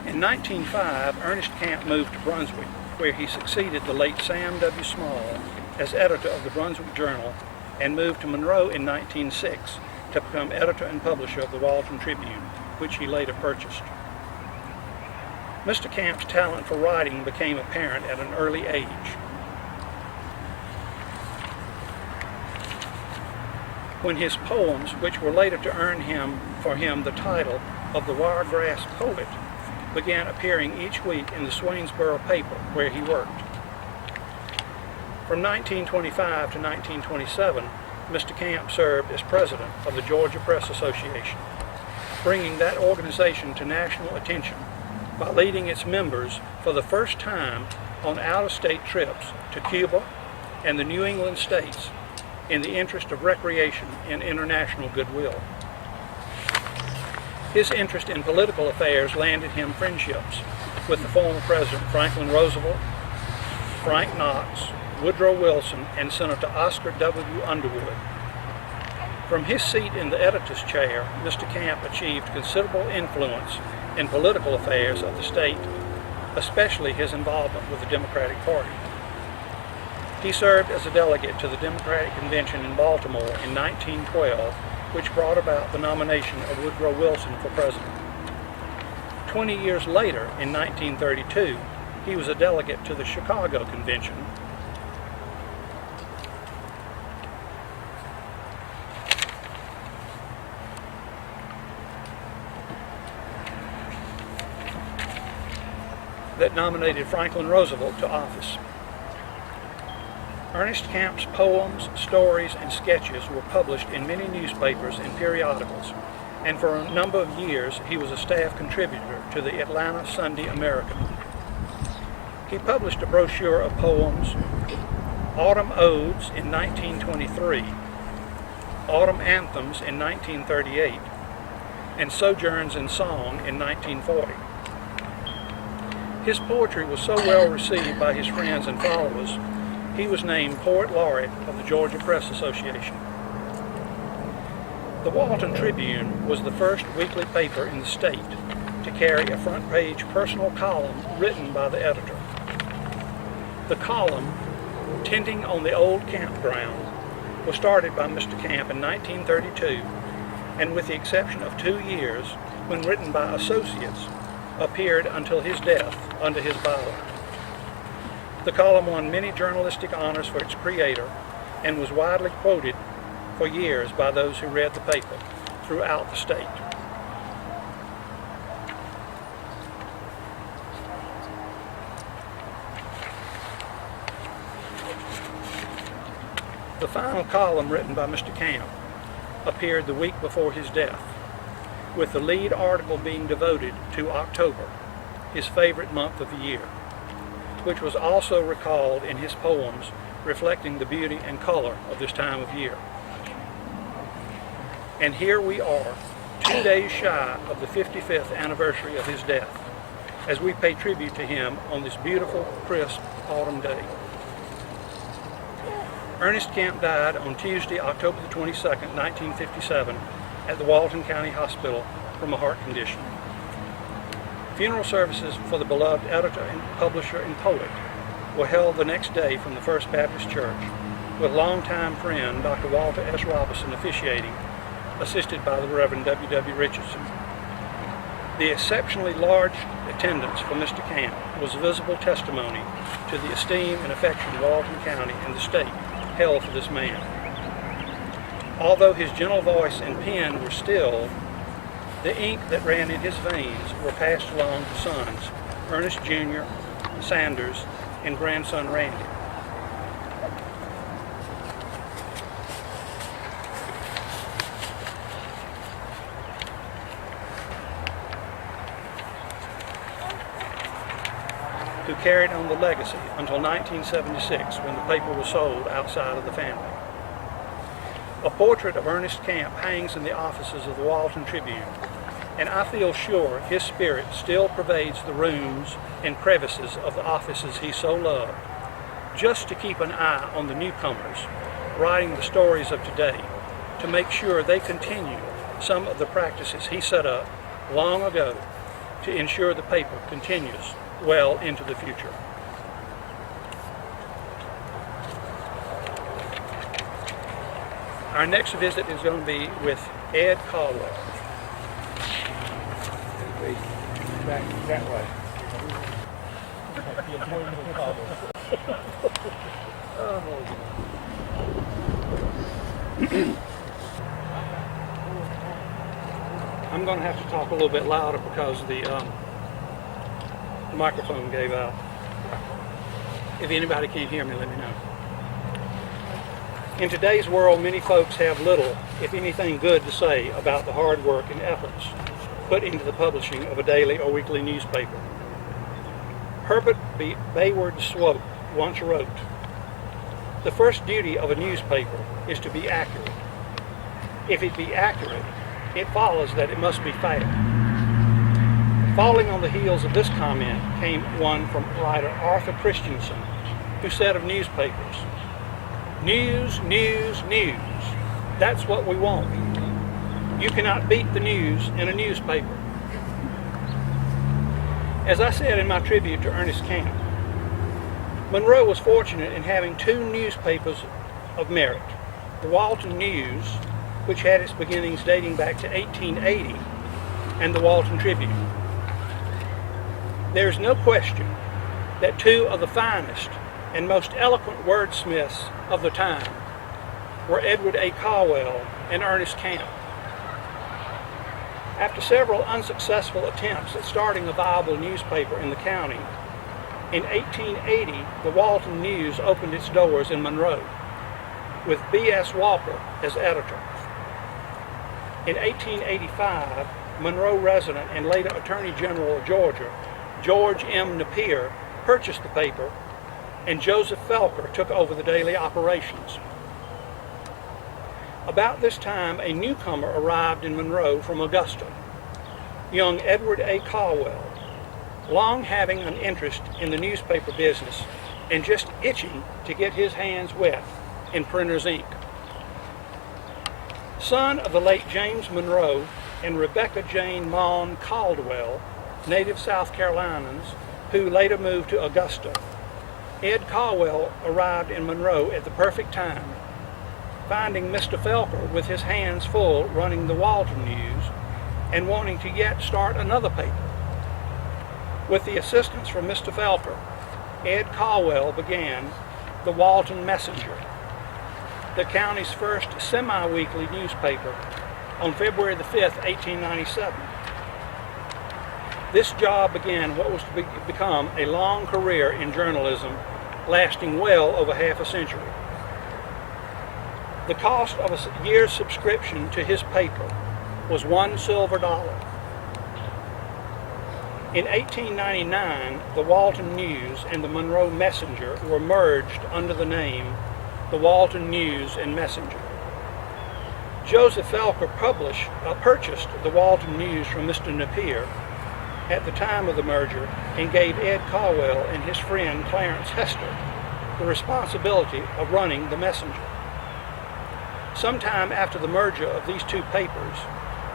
In 1905, Ernest Camp moved to Brunswick, where he succeeded the late Sam W. Small as editor of the Brunswick Journal, and moved to Monroe in 1906 to become editor and publisher of the Walton Tribune, which he later purchased. Mr. Camp's talent for writing became apparent at an early age. When his poems, which were later to earn for him the title of the Wiregrass Poet, began appearing each week in the Swainsboro paper where he worked. From 1925 to 1927, Mr. Camp served as president of the Georgia Press Association, bringing that organization to national attention by leading its members for the first time on out-of-state trips to Cuba and the New England states in the interest of recreation and international goodwill. His interest in political affairs landed him friendships with the former President Franklin Roosevelt, Frank Knox, Woodrow Wilson, and Senator Oscar W. Underwood. From his seat in the editor's chair, Mr. Camp achieved considerable influence in political affairs of the state, especially his involvement with the Democratic Party. He served as a delegate to the Democratic Convention in Baltimore in 1912, which brought about the nomination of Woodrow Wilson for president. 20 years later, in 1932, he was a delegate to the Chicago Convention, that nominated Franklin Roosevelt to office. Ernest Camp's poems, stories, and sketches were published in many newspapers and periodicals, and for a number of years he was a staff contributor to the Atlanta Sunday American. He published a brochure of poems, Autumn Odes in 1923, Autumn Anthems in 1938, and Sojourns in Song in 1940. His poetry was so well received by his friends and followers, he was named Poet Laureate of the Georgia Press Association. The Walton Tribune was the first weekly paper in the state to carry a front-page personal column written by the editor. The column, Tinting on the Old Campground, was started by Mr. Camp in 1932, and with the exception of 2 years, when written by associates, appeared until his death under his byline. The column won many journalistic honors for its creator and was widely quoted for years by those who read the paper throughout the state. The final column written by Mr. Camp appeared the week before his death, with the lead article being devoted to October, his favorite month of the year, which was also recalled in his poems reflecting the beauty and color of this time of year. And here we are, 2 days shy of the 55th anniversary of his death, as we pay tribute to him on this beautiful, crisp autumn day. Ernest Camp died on Tuesday, October the 22nd, 1957, at the Walton County Hospital from a heart condition. Funeral services for the beloved editor and publisher and poet were held the next day from the First Baptist Church, with longtime friend Dr. Walter S. Robinson officiating, assisted by the Reverend W. W. Richardson. The exceptionally large attendance for Mr. Camp was visible testimony to the esteem and affection Walton County and the state held for this man. Although his gentle voice and pen were stilled, the ink that ran in his veins were passed along to sons, Ernest Jr., Sanders, and grandson Randy. Who carried on the legacy until 1976, when the paper was sold outside of the family. A portrait of Ernest Camp hangs in the offices of the Walton Tribune, and I feel sure his spirit still pervades the rooms and crevices of the offices he so loved, just to keep an eye on the newcomers, writing the stories of today, to make sure they continue some of the practices he set up long ago to ensure the paper continues well into the future. Our next visit is going to be with Ed Caldwell. Back that way. I'm going to have to talk a little bit louder because the microphone gave out. If anybody can't hear me, let me know. In today's world, many folks have little, if anything, good to say about the hard work and efforts put into the publishing of a daily or weekly newspaper. Herbert Bayward Swope once wrote, "The first duty of a newspaper is to be accurate. If it be accurate, it follows that it must be fair." Following on the heels of this comment came one from writer Arthur Christensen, who said of newspapers, "News, news, news. That's what we want. You cannot beat the news in a newspaper." As I said in my tribute to Ernest Camp, Monroe was fortunate in having two newspapers of merit, the Walton News, which had its beginnings dating back to 1880, and the Walton Tribune. There's no question that two of the finest and most eloquent wordsmiths of the time were Edward A. Caldwell and Ernest Camp. After several unsuccessful attempts at starting a viable newspaper in the county, in 1880 the Walton News opened its doors in Monroe, with B.S. Walker as editor. In 1885, Monroe resident and later Attorney General of Georgia, George M. Napier, purchased the paper, and Joseph Falco took over the daily operations. About this time, a newcomer arrived in Monroe from Augusta, young Edward A. Caldwell, long having an interest in the newspaper business and just itching to get his hands wet in printer's ink. Son of the late James Monroe and Rebecca Jane Maughan Caldwell, native South Carolinians, who later moved to Augusta, Ed Caldwell arrived in Monroe at the perfect time, finding Mr. Falco with his hands full running the Walton News and wanting to yet start another paper. With the assistance from Mr. Falco, Ed Caldwell began the Walton Messenger, the county's first semi-weekly newspaper, on February the 5th, 1897. This job began what was to become a long career in journalism, lasting well over half a century. The cost of a year's subscription to his paper was $1 silver. In 1899, the Walton News and the Monroe Messenger were merged under the name the Walton News and Messenger. Joseph Falco purchased the Walton News from Mr. Napier at the time of the merger and gave Ed Caldwell and his friend Clarence Hester the responsibility of running the Messenger. Sometime after the merger of these two papers,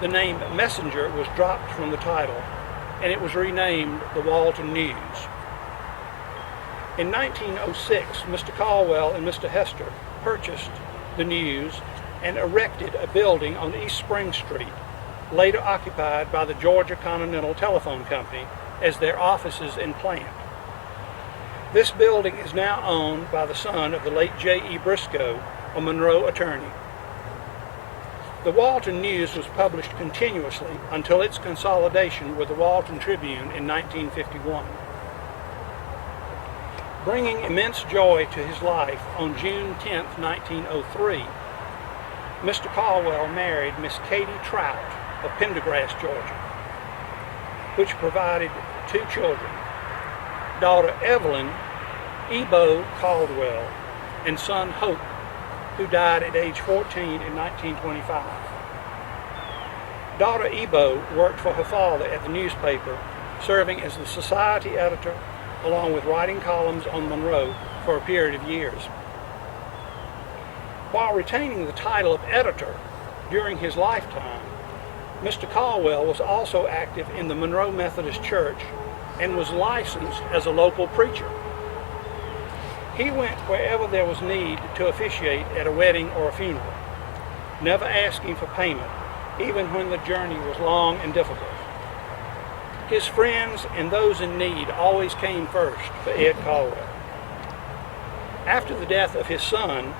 the name Messenger was dropped from the title and it was renamed the Walton News. In 1906, Mr. Caldwell and Mr. Hester purchased the News and erected a building on East Spring Street, later occupied by the Georgia Continental Telephone Company as their offices and plant. This building is now owned by the son of the late J.E. Briscoe, a Monroe attorney. The Walton News was published continuously until its consolidation with the Walton Tribune in 1951. Bringing immense joy to his life, on June 10, 1903, Mr. Caldwell married Miss Katie Trout of Pendergrass, Georgia, which provided two children, daughter Evelyn Ebo Caldwell and son Hope, who died at age 14 in 1925. Daughter Ebo worked for her father at the newspaper, serving as the society editor along with writing columns on Monroe for a period of years. While retaining the title of editor during his lifetime, Mr. Caldwell was also active in the Monroe Methodist Church and was licensed as a local preacher. He went wherever there was need to officiate at a wedding or a funeral, never asking for payment, even when the journey was long and difficult. His friends and those in need always came first for Ed Caldwell. After the death of his son,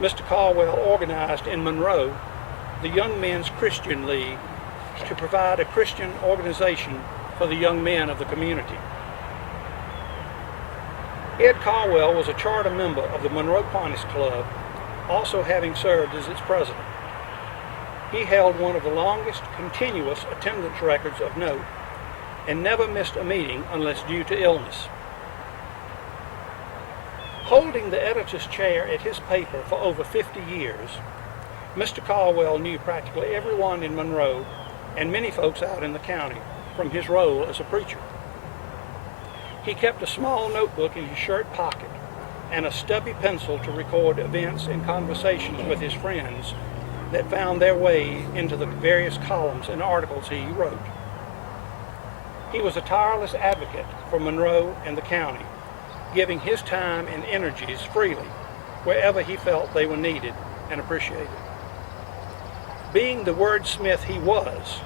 Mr. Caldwell organized in Monroe the Young Men's Christian League to provide a Christian organization for the young men of the community. Ed Caldwell was a charter member of the Monroe Kiwanis Club, also having served as its president. He held one of the longest continuous attendance records of note and never missed a meeting unless due to illness. Holding the editor's chair at his paper for over 50 years, Mr. Caldwell knew practically everyone in Monroe and many folks out in the county from his role as a preacher. He kept a small notebook in his shirt pocket and a stubby pencil to record events and conversations with his friends that found their way into the various columns and articles he wrote. He was a tireless advocate for Monroe and the county, giving his time and energies freely wherever he felt they were needed and appreciated. Being the wordsmith he was,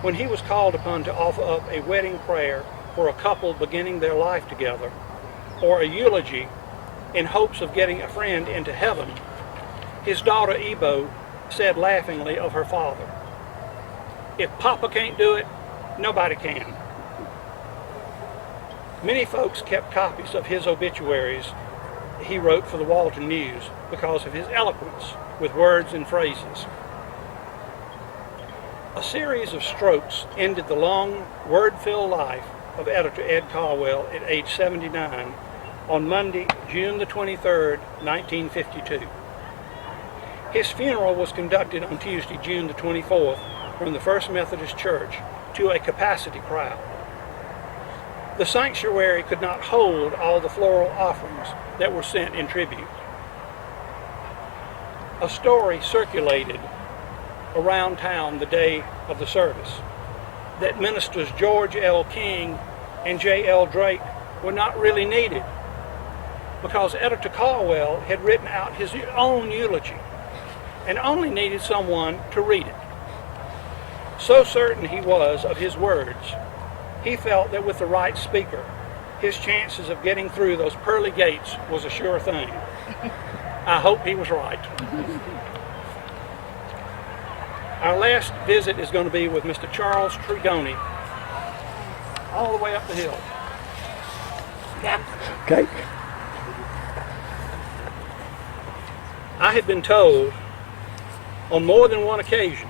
when he was called upon to offer up a wedding prayer for a couple beginning their life together, or a eulogy in hopes of getting a friend into heaven, his daughter Ebo said laughingly of her father, "If Papa can't do it, nobody can." Many folks kept copies of his obituaries he wrote for the Walton News because of his eloquence with words and phrases. A series of strokes ended the long, word-filled life of editor Ed Caldwell at age 79 on Monday, June the 23rd, 1952. His funeral was conducted on Tuesday, June the 24th, from the First Methodist Church to a capacity crowd. The sanctuary could not hold all the floral offerings that were sent in tribute. A story circulated around town the day of the service that ministers George L. King and J. L. Drake were not really needed because editor Caldwell had written out his own eulogy and only needed someone to read it. So certain he was of his words, he felt that with the right speaker, his chances of getting through those pearly gates was a sure thing. I hope he was right. Our last visit is going to be with Mr. Charles Tridoni, all the way up the hill. Okay. I had been told on more than one occasion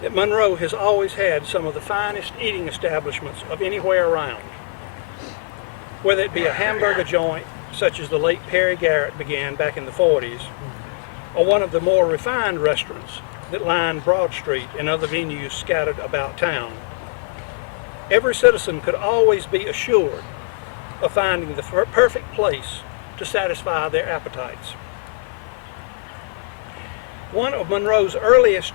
that Monroe has always had some of the finest eating establishments of anywhere around, whether it be a hamburger joint such as the late Perry Garrett began back in the 40s, or one of the more refined restaurants that lined Broad Street and other venues scattered about town. Every citizen could always be assured of finding the perfect place to satisfy their appetites. One of Monroe's earliest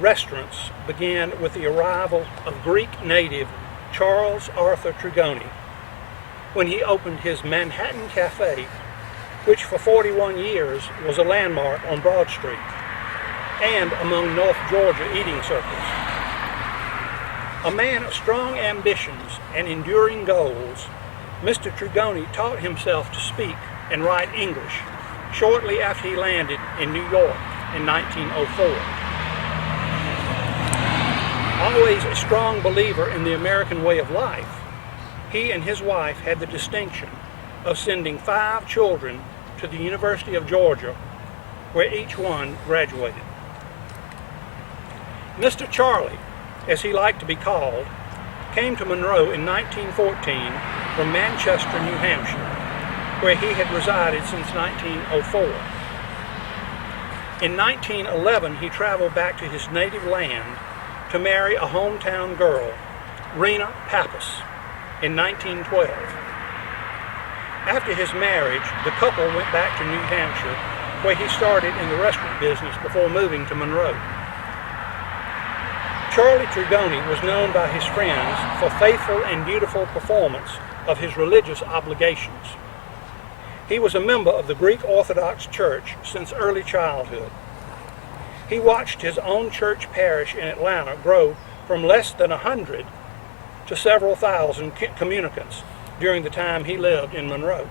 restaurants began with the arrival of Greek native Charles Arthur Trigoni when he opened his Manhattan Cafe, which for 41 years was a landmark on Broad Street and among North Georgia eating circles. A man of strong ambitions and enduring goals, Mr. Trigoni taught himself to speak and write English shortly after he landed in New York in 1904. Always a strong believer in the American way of life, he and his wife had the distinction of sending 5 children to the University of Georgia, where each one graduated. Mr. Charlie, as he liked to be called, came to Monroe in 1914 from Manchester, New Hampshire, where he had resided since 1904. In 1911, he traveled back to his native land to marry a hometown girl, Lena Pappas, in 1912. After his marriage, the couple went back to New Hampshire, where he started in the restaurant business before moving to Monroe. Charlie Trigoni was known by his friends for faithful and dutiful performance of his religious obligations. He was a member of the Greek Orthodox Church since early childhood. He watched his own church parish in Atlanta grow from less than 100 to several thousand communicants during the time he lived in Monroe.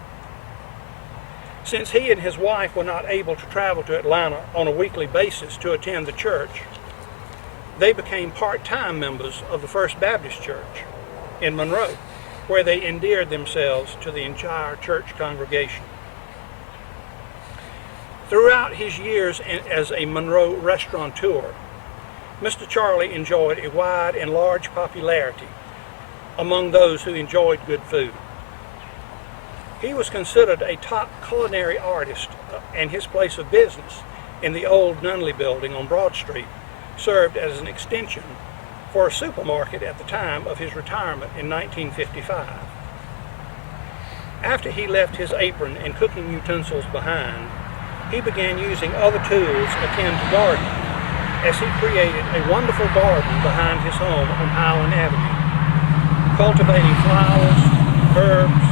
Since he and his wife were not able to travel to Atlanta on a weekly basis to attend the church, they became part-time members of the First Baptist Church in Monroe, where they endeared themselves to the entire church congregation. Throughout his years as a Monroe restaurateur, Mr. Charlie enjoyed a wide and large popularity among those who enjoyed good food. He was considered a top culinary artist, and his place of business in the old Nunley building on Broad Street served as an extension for a supermarket at the time of his retirement in 1955. After he left his apron and cooking utensils behind, he began using other tools akin to gardening, as he created a wonderful garden behind his home on Highland Avenue, cultivating flowers, herbs,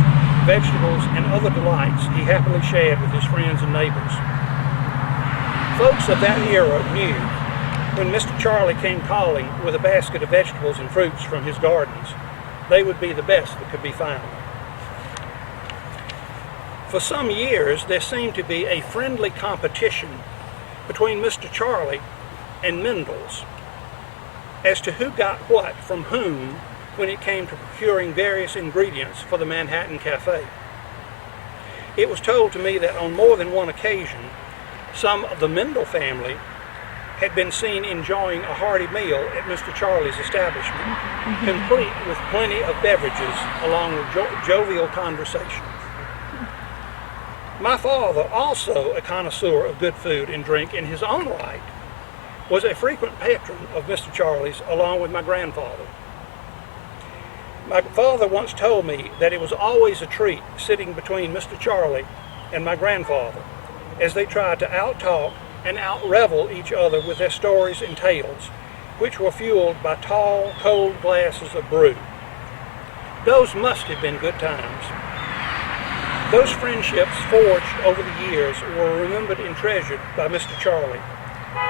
vegetables, and other delights he happily shared with his friends and neighbors. Folks of that era knew when Mr. Charlie came calling with a basket of vegetables and fruits from his gardens, they would be the best that could be found. For some years, there seemed to be a friendly competition between Mr. Charlie and Mendel's as to who got what from whom when it came to procuring various ingredients for the Manhattan Cafe. It was told to me that on more than one occasion, some of the Mendel family had been seen enjoying a hearty meal at Mr. Charlie's establishment, complete with plenty of beverages along with jovial conversation. My father, also a connoisseur of good food and drink in his own right, was a frequent patron of Mr. Charlie's along with my grandfather. My father once told me that it was always a treat sitting between Mr. Charlie and my grandfather as they tried to out-talk and out-revel each other with their stories and tales, which were fueled by tall, cold glasses of brew. Those must have been good times. Those friendships forged over the years were remembered and treasured by Mr. Charlie,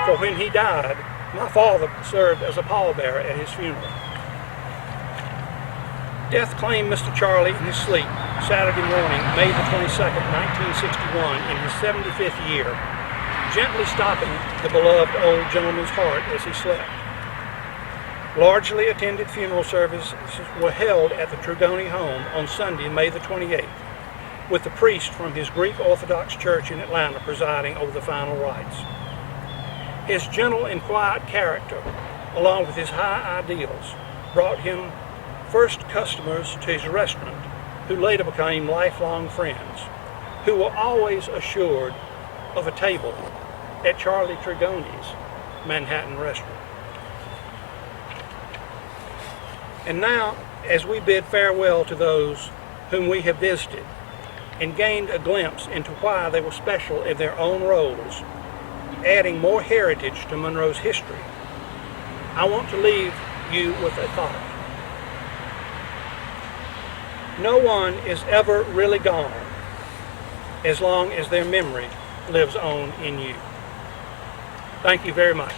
for when he died, my father served as a pallbearer at his funeral. Death claimed Mr. Charlie in his sleep Saturday morning, May the 22nd, 1961, in his 75th year, gently stopping the beloved old gentleman's heart as he slept. Largely attended funeral services were held at the Trigoni home on Sunday, May the 28th, with the priest from his Greek Orthodox Church in Atlanta presiding over the final rites. His gentle and quiet character, along with his high ideals, brought him first customers to his restaurant, who later became lifelong friends, who were always assured of a table at Charlie Trigoni's Manhattan restaurant. And now, as we bid farewell to those whom we have visited and gained a glimpse into why they were special in their own roles, adding more heritage to Monroe's history, I want to leave you with a thought. No one is ever really gone as long as their memory lives on in you. Thank you very much.